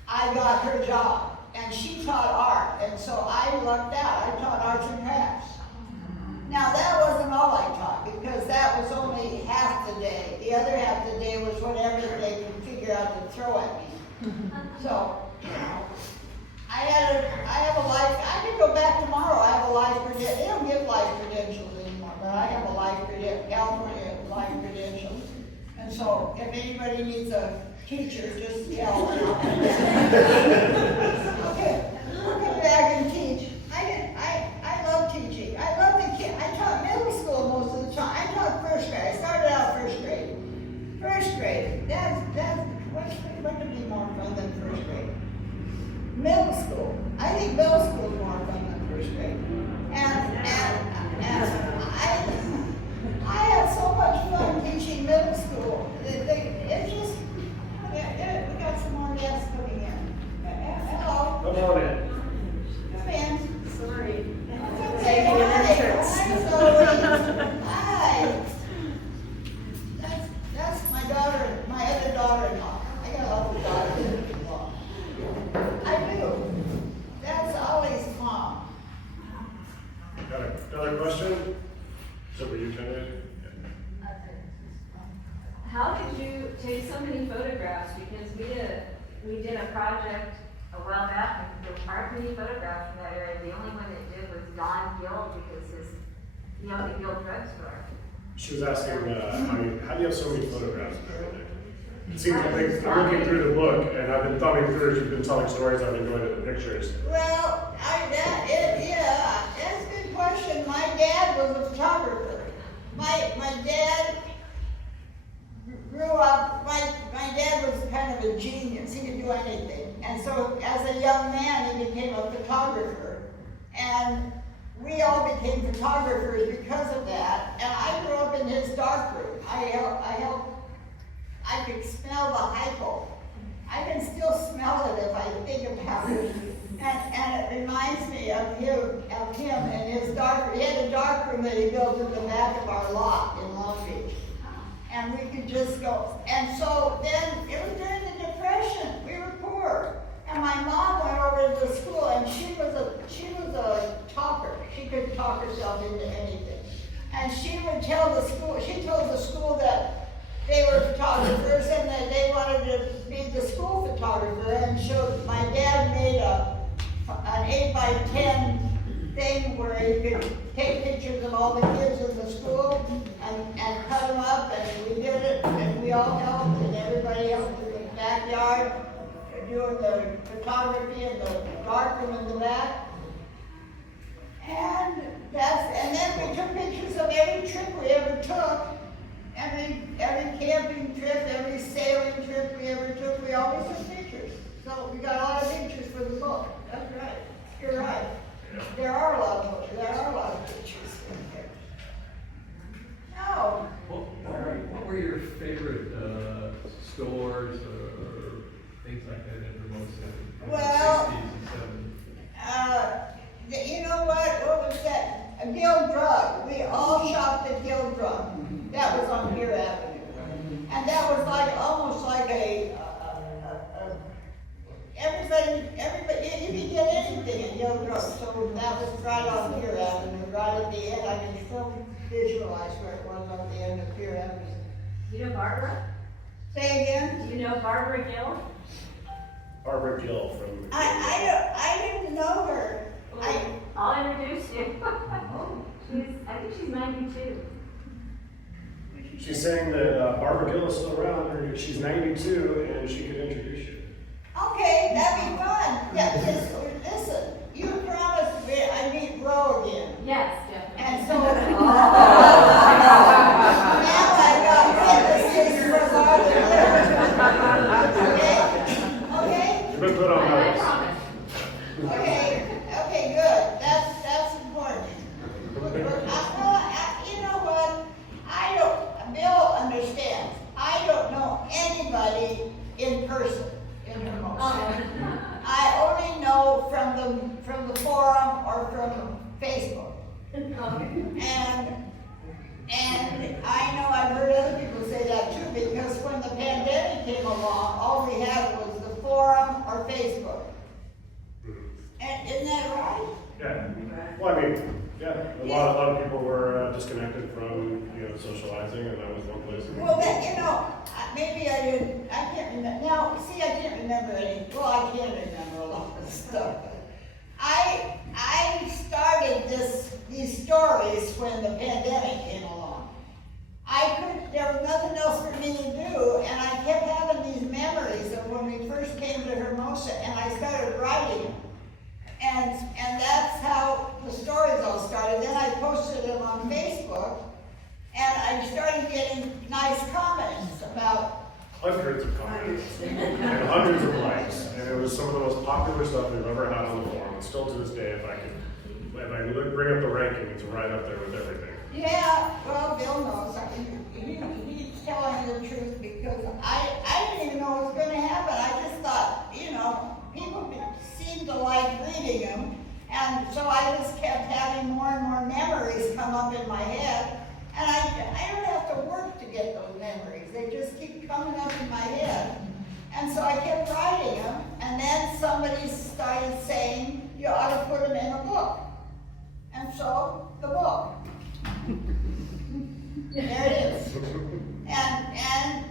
I got her job, and she taught art, and so I lucked out. I taught arts and crafts. Now that wasn't all I taught, because that was only half the day. The other half the day was whatever they could figure out to throw at me. So, you know, I have a life. I could go back tomorrow. I have a life credential. They don't give life credentials anymore, but I have a life credential, California life credential. And so, if anybody needs a teacher, just tell them. Okay, I'll come back and teach. I love teaching. I love the kids. I taught middle school most of the time. I taught first grade. I started out first grade. First grade. What could be more fun than first grade? Middle school. I think middle school is more fun than first grade. And I had so much fun teaching middle school. It's just, we got some more guests coming in. Hello. Come on in. Come in. Sorry. Say hi. That's my daughter, my other daughter-in-law. I got a lot of daughters-in-law. I do. That's Ollie's mom. Got another question? So were you kind of? How did you take so many photographs? Because we did a project a while back, and there weren't many photographs from that area. The only one that did was Don Gill, because he owned the Gill drugstore. She was asking, how do you have so many photographs and everything? It seems like I'm looking through the book, and I've been thumbing through as you've been telling stories, I've been going to the pictures. Well, that's a good question. My dad was a photographer. My dad grew up, my dad was kind of a genius. He could do anything. And so as a young man, he became a photographer. And we all became photographers because of that. And I grew up in his darkroom. I could smell the hypo. I can still smell it if I think about it. And it reminds me of him and his darkroom. He had a darkroom that he built in the back of our lot in Long Beach. And we could just go. And so then, it was during the Depression. We were poor. And my mom went over to the school, and she was a talker. She could talk herself into anything. And she would tell the school, she told the school that they were photographers and that they wanted to be the school photographer. And so my dad made an 8x10 thing where you could take pictures of all the kids in the school and cut them up, and we did it, and we all helped, and everybody helped in the backyard doing the photography in the darkroom in the back. And then we took pictures of every trip we ever took, every camping trip, every sailing trip we ever took, we always took pictures. So we got a lot of pictures for the book. That's right. You're right. There are a lot of pictures in there. No. What were your favorite stores or things like that in Hermosa in Well, the 60s and 70s? You know what? What was that? A Guild Drug. We all shopped at Guild Drug. That was on Pier Avenue. And that was like, almost like everybody, you could get anything at Guild Drug. So that was right on Pier Avenue, right at the end. I can still visualize where it was on the end of Pier Avenue. You know Barbara? Say again? Do you know Barbara Gill? Barbara Gill from. I didn't know her. I'll introduce you. I think she's 92. She's saying that Barbara Gill is still around, and she's 92, and she could introduce you. Okay, that'd be fun. Yeah, because, listen, you promised me I'd meet Ro again. Yes, definitely. And so, now I got witnesses for Barbara. Okay? You've been put on I notice. promise. Okay, good. That's important. You know what? Bill understands. I don't know anybody in person in Hermosa. I only know from the forum or from Facebook. And I know I've heard other people say that too, because when the pandemic came along, all we had was the forum or Facebook. And isn't that right? Yeah. Well, I mean, yeah, a lot of people were disconnected from socializing, and that was one place. Well, maybe I can't remember. Now, see, I can't remember any. Well, I can remember a lot of stuff. I started these stories when the pandemic came along. There was nothing else for me to do, and I kept having these memories of when we first came to Hermosa, and I started writing them. And that's how the stories all started. Then I posted them on Facebook, and I started getting nice comments about. Hundreds of comments and hundreds of likes, and it was some of the most popular stuff we've ever had on the forum. And still to this day, if I bring up the ranking, it's right up there with everything. Yeah, well, Bill knows. He's telling me the truth, because I didn't even know what was going to happen. I just thought, people seemed to like reading them, and so I just kept having more and more memories come up in my head, and I don't have to work to get those memories. They just keep coming up in my head, and so I kept writing them, and then somebody started saying, you ought to put them in a book, and so the book. There it is. And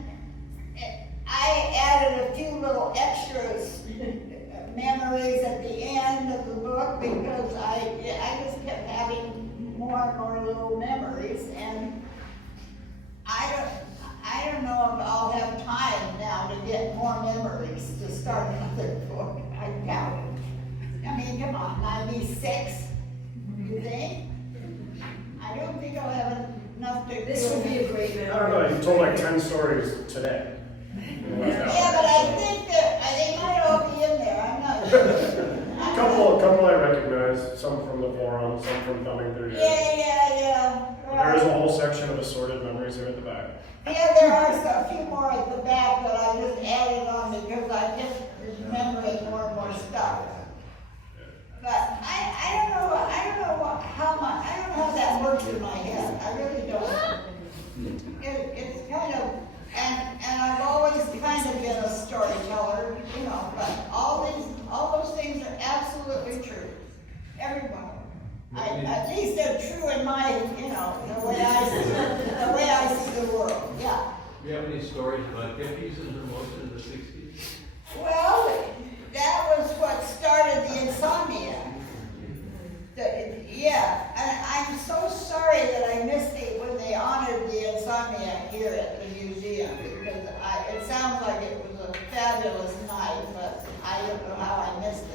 I added a few little extras, memories at the end of the book, because I just kept having more and more little memories, and I don't know if I'll have time now to get more memories to start another book. I doubt it. I mean, come on, 96, you think? I don't think I'll have enough to do. This would be a great memory. I don't know, you told like 10 stories today. Yeah, but I think that they might all be in there. I'm not sure. A couple I recognize, some from the forum, some from coming through here. Yeah. There is a whole section of assorted memories here at the back. Yeah, there are a few more at the back that I just added on because I kept remembering more and more stuff. But I don't know how that works in my head. I really don't. It's kind of, and I've always kind of been a storyteller, but all those things are absolutely true. Every one of them. At least they're true in my, the way I see the world. Yeah. Do you have any stories about hippies in Hermosa in the 60s? Well, that was what started the insomnia. And I'm so sorry that I missed it when they honored the insomnia here at the museum, because it sounds like it was a fabulous night, but I don't know how I missed it.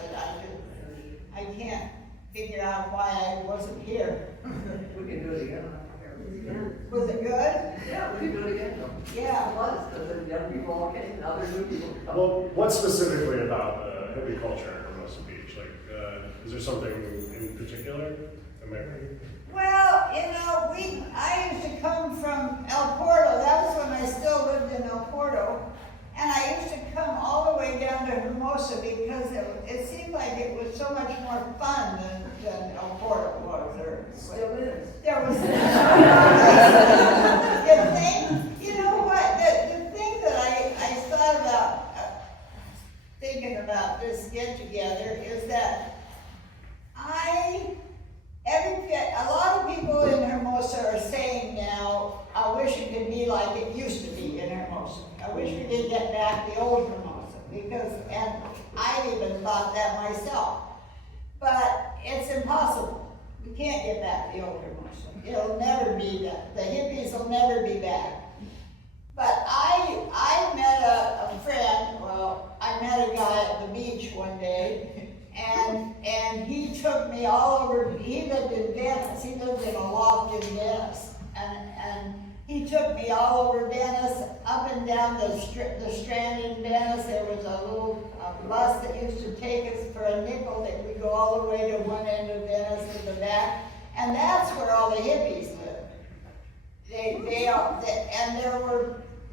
I can't figure out why I wasn't here. We can do it again. Was it good? Yeah, we can do it again. Yeah. It was, because the young people all came, now there's new people. Well, what specifically about hippie culture in Hermosa Beach? Like, is there something in particular? Am I Well, you know, I used to come from El Porto. That was when I still lived in El Porto. And I used to come all the way down to Hermosa because it seemed like it was so much more fun than El Porto was. Or Still is. there was the thing, you know what, the thing that I thought about thinking about this get together is that a lot of people in Hermosa are saying now, I wish it could be like it used to be in Hermosa. I wish we did get back the old Hermosa and I even thought that myself. But it's impossible. We can't get back the old Hermosa. It'll never be that. The hippies will never be back. But I met a friend, I met a guy at the beach one day, and he took me all over. He lived in Venice. He lived in a loft in Venice, and he took me all over Venice, up and down the Strand in Venice. There was a little bus that used to take us for a nickel that we go all the way to one end of Venice to the back, and that's where all the hippies lived. And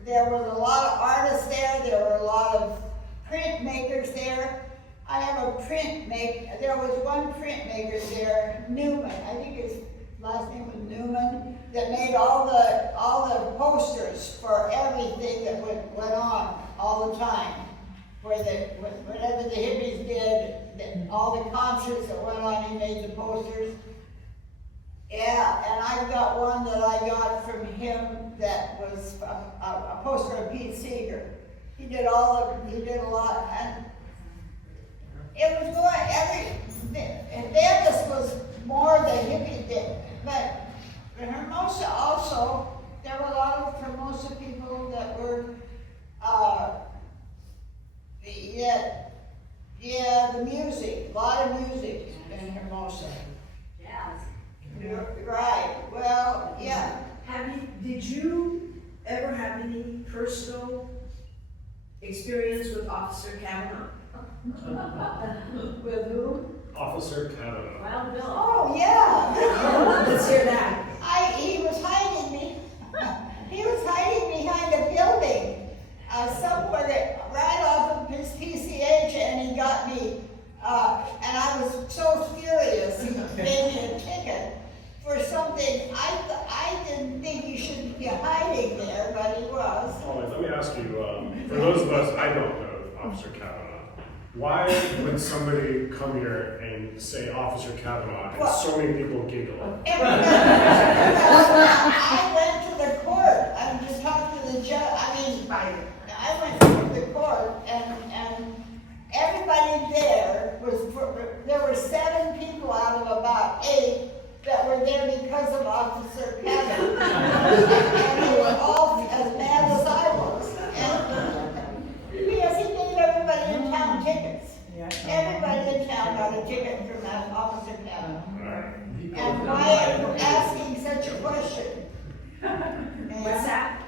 there was a lot of artists there. There were a lot of printmakers there. I have a printmaker. There was one printmaker there, Newman. I think his last name was Newman, that made all the posters for everything that went on all the time. Whatever the hippies did, all the concerts that went on, he made the posters. Yeah, and I've got one that I got from him that was a poster of Pete Seeger. He did a lot, and it was Venice was more the hippie thing, but in Hermosa also, there were a lot of Hermosa people that were, the music, a lot of music in Hermosa. Right, well, yeah. Did you ever have any personal experience with Officer Kavanaugh? With who? Officer Kavanaugh. Well, Bill. Oh, yeah. Let's hear that. He was hiding me. He was hiding behind a building, somewhere right off of his PCH, and he got me, and I was so furious. He gave me a ticket for something I didn't think he should be hiding there, but he was. Polly, let me ask you, for those of us, I don't know Officer Kavanaugh. Why would somebody come here and say Officer Kavanaugh and so many people giggle? I went to the court and just talked to the judge. I went to the court and everybody there there were 7 people out of about 8 that were there because of Officer Kavanaugh. And they were all as mad as I was. Because he gave everybody in town tickets. Everybody in town got a ticket from that Officer Kavanaugh. And why are you asking such a question? What's that?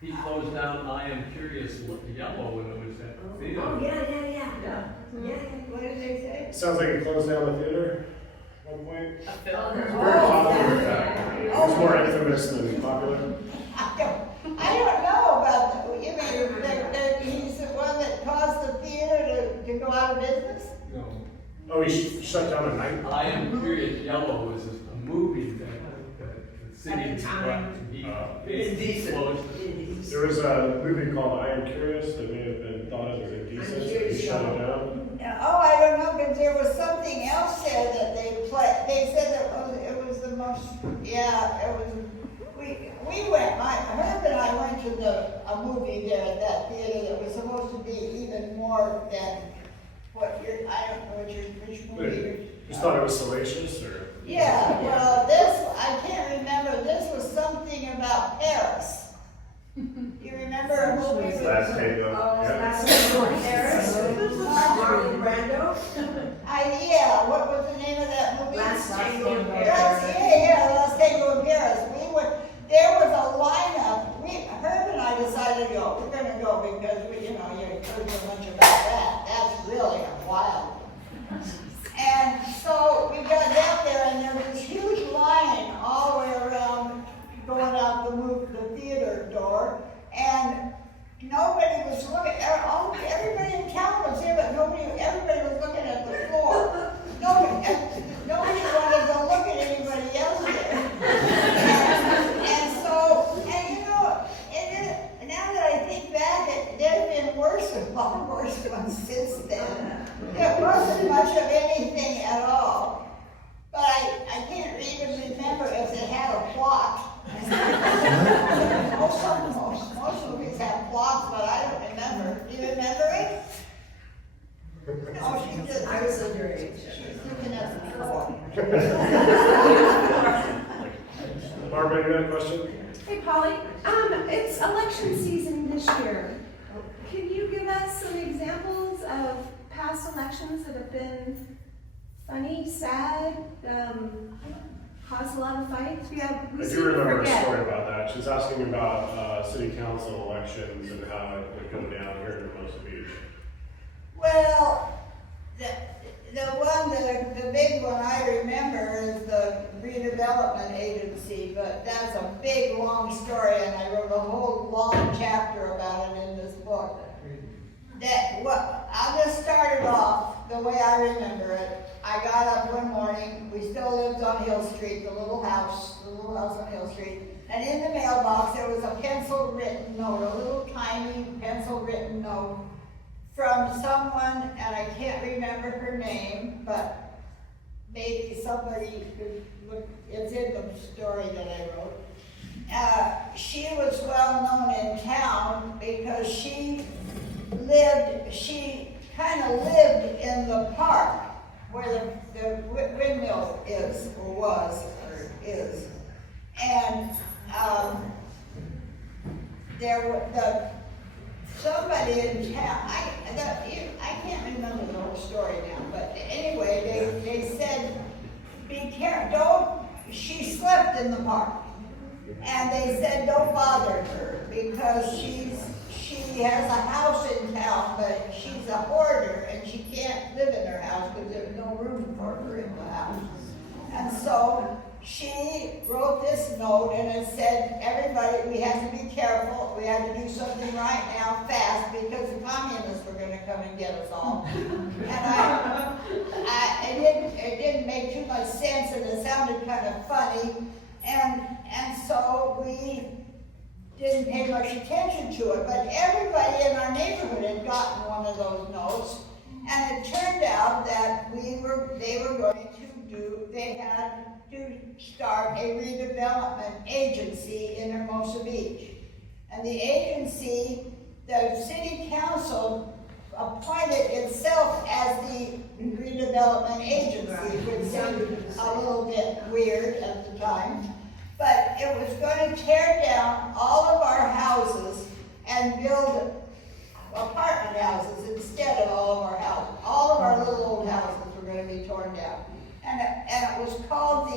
He closed down I Am Curious Yellow when it was at the theater. Oh, yeah. What did they say? Sounds like he closed down the theater at one point. Oh, Very popular back. It was more infamous than popular. I don't know about that. You mean he's the one that caused the theater to go out of business? No. Oh, he shut down at night? I Am Curious Yellow was a movie that the city At the time. indecent. There was a movie called I Am Curious that may have been thought of as indecent, so he shut it down. Oh, I don't know, because there was something else there that they played. They said it was the most, it was, we went, Herb and I went to a movie there at that theater that was supposed to be even more than I don't know which movie you're. You just thought it was salacious, or? Yeah, well, I can't remember, this was something about Paris. You remember a movie? Last Tango. Last Tango in Paris. Marlon Brando. What was the name of that movie? Last Tango in Last heard so much about that. That's really a wild one. And so we got down there, and there was this huge line all the way around going out the theater door, and nobody was looking. Everybody in town was here, but everybody was looking at the floor. Nobody wanted to look at anybody else there. And you know, now that I think back, there have been a lot worse ones since then. There wasn't much of anything at all. But I can't even remember if it had a plot. Most movies have plots, but I don't remember. Do you remember it? No, she just. I was underage. She's looking at the floor. Barbara, you got a question? Hey Polly, it's election season this year. Can you give us some examples of past elections that have been funny, sad, caused a lot of fights? I do remember a story about that. She's asking about city council elections and how it would go down here in Hermosa Beach. Well, the big one I remember is the redevelopment agency, but that's a big, long story, and I wrote a whole long chapter about it in this book. I'll just start it off the way I remember it. I got up one morning, we still lived on Hill Street, the little house on Hill Street, and in the mailbox there was a pencil-written note, a little tiny pencil-written note from someone, and I can't remember her name, but maybe somebody could look, it's in the story that I wrote. She was well known in town because she kind of lived in the park where the windmill is, or was, or is. And somebody in town, I can't remember the whole story now, but anyway, they said, be careful, she slept in the park. And they said, don't bother her, because she has a house in town, but she's a hoarder, and she can't live in her house because there's no room for her in the house. And so she wrote this note, and it said, everybody, we have to be careful. We have to do something right now, fast, because the communists were going to come and get us all. And it didn't make too much sense, and it sounded kind of funny. And so we didn't pay much attention to it, but everybody in our neighborhood had gotten one of those notes, and it turned out that they had to start a redevelopment agency in Hermosa Beach. And the agency, the city council appointed itself as the redevelopment agency, which sounded a little bit weird at the time. But it was going to tear down all of our houses and build apartment houses instead of all of our houses. All of our little old houses were going to be torn down. And it was called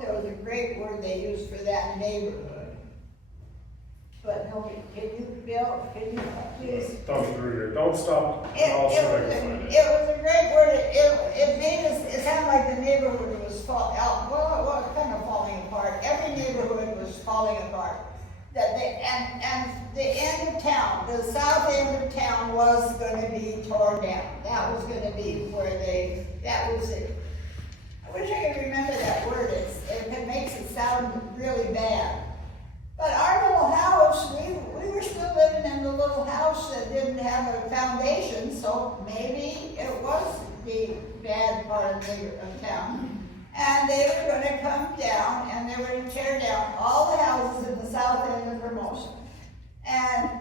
there was a great word they used for that, neighborhood. But nobody, Bill, can you please? Don't stop. It was a great word. It made it sound like the neighborhood was falling apart. Every neighborhood was falling apart. And the end of town, the south end of town was going to be torn down. That was going to be that was it. I wish I could remember that word. It makes it sound really bad. But our little house, we were still living in the little house that didn't have a foundation, so maybe it was the bad part of town. And they were going to come down, and they were going to tear down all the houses in the south end of Hermosa. And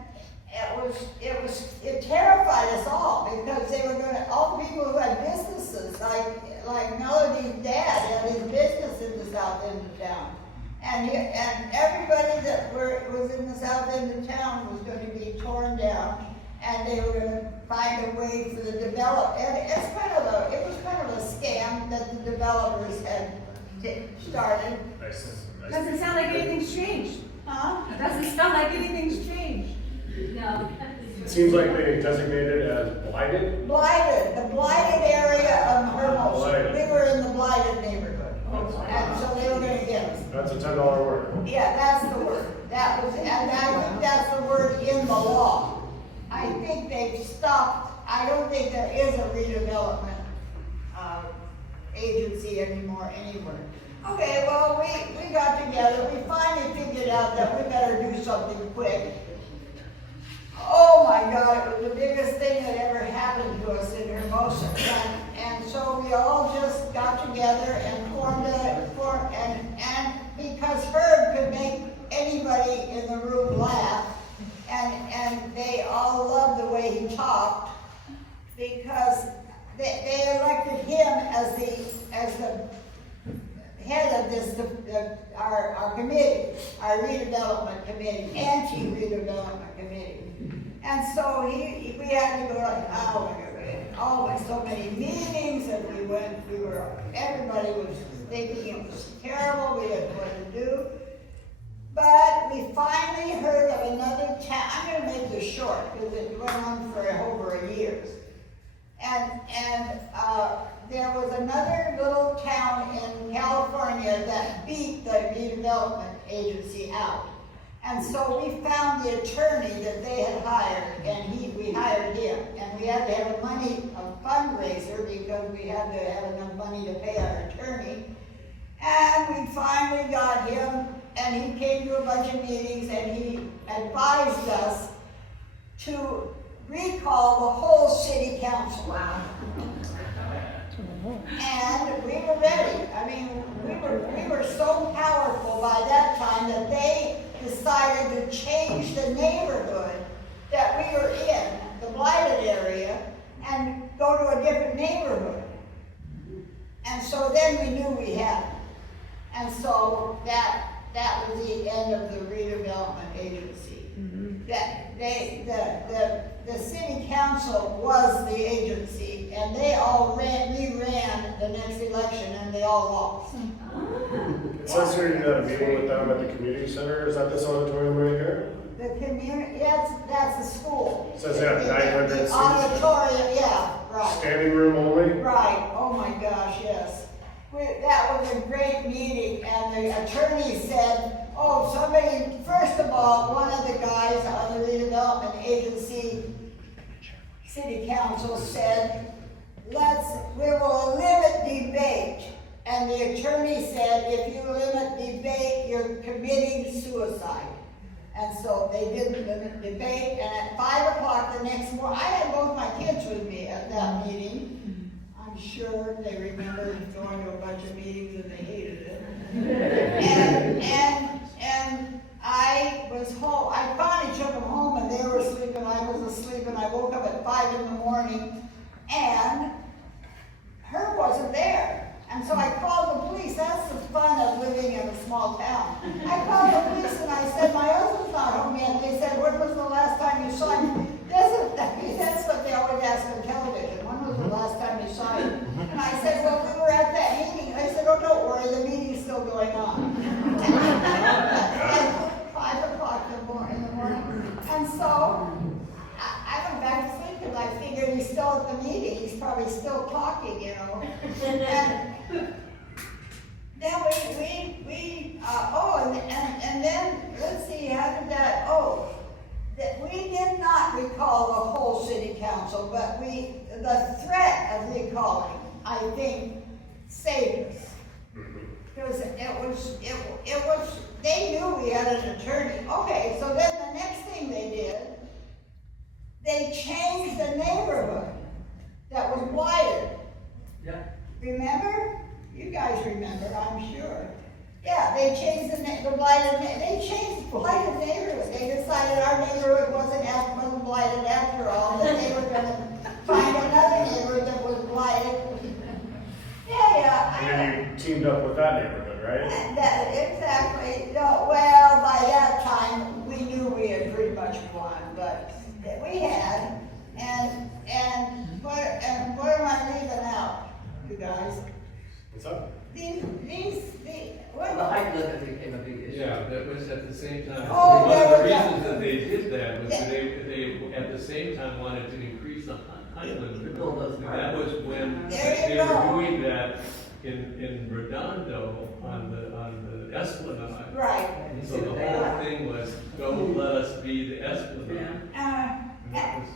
it terrified us all, because they were going to, all the people who had businesses, like Melody's dad had his business in the south end of town. And everybody that was in the south end of town was going to be torn down, and they were going to find a way for the development. And it was kind of a scam that the developers had started. Doesn't sound like anything's changed. Huh? Doesn't sound like anything's changed. No. It seems like they designated it as blighted. Blighted, the blighted area of Hermosa. Blighted. We were in the blighted neighborhood. And so they were gonna get us. That's a $10 word. Yeah, that's the word. That was, and I think that's the word in the law. I think they've stopped, I don't think there is a redevelopment, agency anymore anywhere. Okay, well, we got together, we finally figured out that we better do something quick. Oh my God, it was the biggest thing that ever happened to us in Hermosa. And so we all just got together and and because Herb could make anybody in the room laugh, and they all loved the way he talked, because they elected him as the head of this, our committee, our redevelopment committee, anti-redevelopment committee. And so we had to go like, so many meetings, and everybody was thinking it was terrible, we didn't know what to do. But we finally heard of another town. I'm gonna make this short, because it went on for over a year. And there was another little town in California that beat the redevelopment agency out. And so we found the attorney that they had hired, and we hired him. And we had to have a fundraiser, because we had to have enough money to pay our attorney. And we finally got him, and he came to a bunch of meetings, and he advised us to recall the whole city council. Wow. And we were ready. I mean, we were so powerful by that time that they decided to change the neighborhood that we were in, the blighted area, and go to a different neighborhood. And so then we knew we had it. And so that was the end of the redevelopment agency. The city council was the agency, and they all reran the next election, and they all lost. It says here you had a meeting with them at the community center. Is that this auditorium right here? The community, yes, that's the school. It says they have 900 seats. Auditorium, yeah, right. Standing room only? Right, oh my gosh, yes. That was a great meeting, and the attorney said, first of all, one of the guys on the redevelopment agency, city council said, we will limit debate. And the attorney said, if you limit debate, you're committing suicide. And so they didn't limit debate, and at 5 o'clock the next morning, I had both my kids with me at that meeting. I'm sure they remember going to a bunch of meetings and they hated it. and I was home, I finally took them home, and they were sleeping, I was asleep, and I woke up at 5 in the morning, and Herb wasn't there. And so I called the police. That's the fun of living in a small town. I called the police and I said, my husband's not home yet. They said, when was the last time you saw him? That's what they always ask on television. When was the last time you saw him? And I said, well, we were at that meeting. They said, oh, don't worry, the meeting's still going on. At 5 o'clock in the morning. And so I went back to sleep, because I figured he's still at the meeting. He's probably still talking, you know. And then then, let's see, how did that, that we did not recall the whole city council, but the threat of recalling, I think, saved us. Because it was, they knew we had an attorney. Okay, so then the next thing they did, they changed the neighborhood that was blighted. Yeah. Remember? You guys remember, I'm sure. Yeah, they changed the blighted neighborhood. They decided our neighborhood wasn't blighted after all, that they were gonna find another neighborhood that was blighted. Yeah. And then you teamed up with that neighborhood, right? Exactly. No, well, by that time, we knew we had pretty much won, but we had, and what am I leaving out, you guys? What's up? The height limit became a big issue. Yeah, it was at the same time. Oh, One of there the we go. reasons that they did that was that they at the same time wanted to increase the height limit. And that was when There you they were go. doing that in Redondo on the Esplanade. Right. So the whole thing was, go let us be the Esplanade. And that was,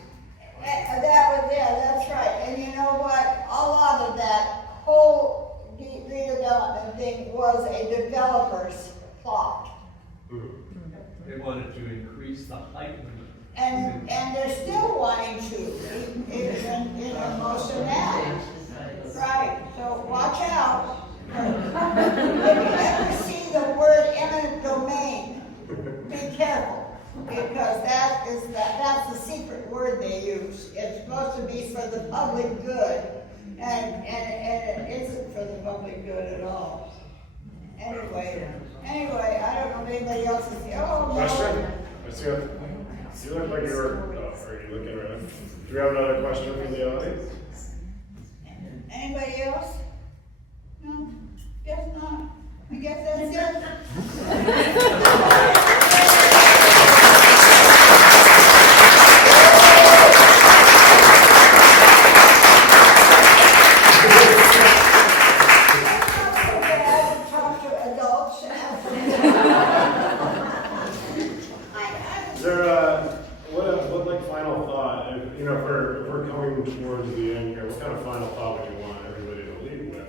That's right. And you know what? A lot of that whole redevelopment thing was a developer's thought. they wanted to increase the height limit. And they're still wanting to, in Hermosa now. Right, so watch out. If you ever see the word eminent domain, be careful, because that's the secret word they use. It's supposed to be for the public good, and it isn't for the public good at all. Anyway, I don't know if anybody else is, Question? You look like you're, are you looking around? Do we have another question from the audience? Anybody else? No, guess not. I guess that's it. Is there what like final thought? If we're coming towards the end here, what kind of final thought would you want everybody to leave with?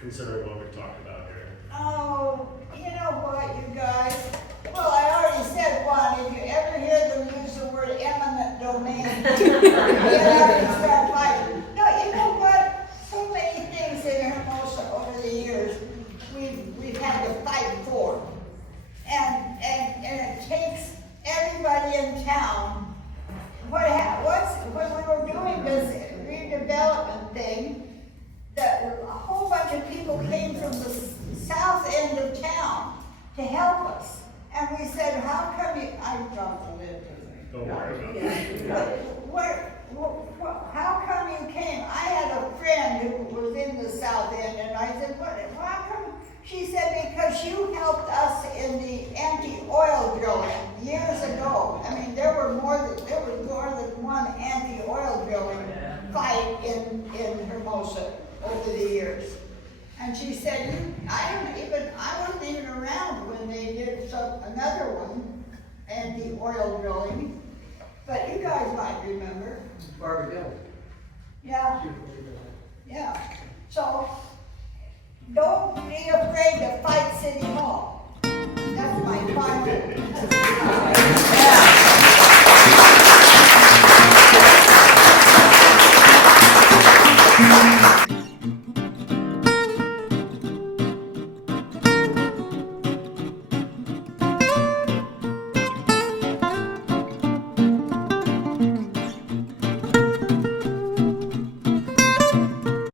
Considering what we've talked about here. Oh, you know what, you guys? Well, I already said one. If you ever hear them use the word eminent domain, you have to start fighting. No, you know what? So many things in Hermosa over the years we've had to fight for, and it takes everybody in town. When we were doing this redevelopment thing, that a whole bunch of people came from the south end of town to help us. And we said, how come you, I dropped the lid. Don't worry about it. How come you came? I had a friend who was in the south end, and I said, how come? She said, because you helped us in the anti-oil drilling years ago. I mean, there was more than one anti-oil drilling fight in Hermosa over the years. And she said, I wasn't even around when they did another one, anti-oil drilling, but you guys might remember. Barbara Dillon. Yeah. Yeah. So, don't be afraid to fight City Hall.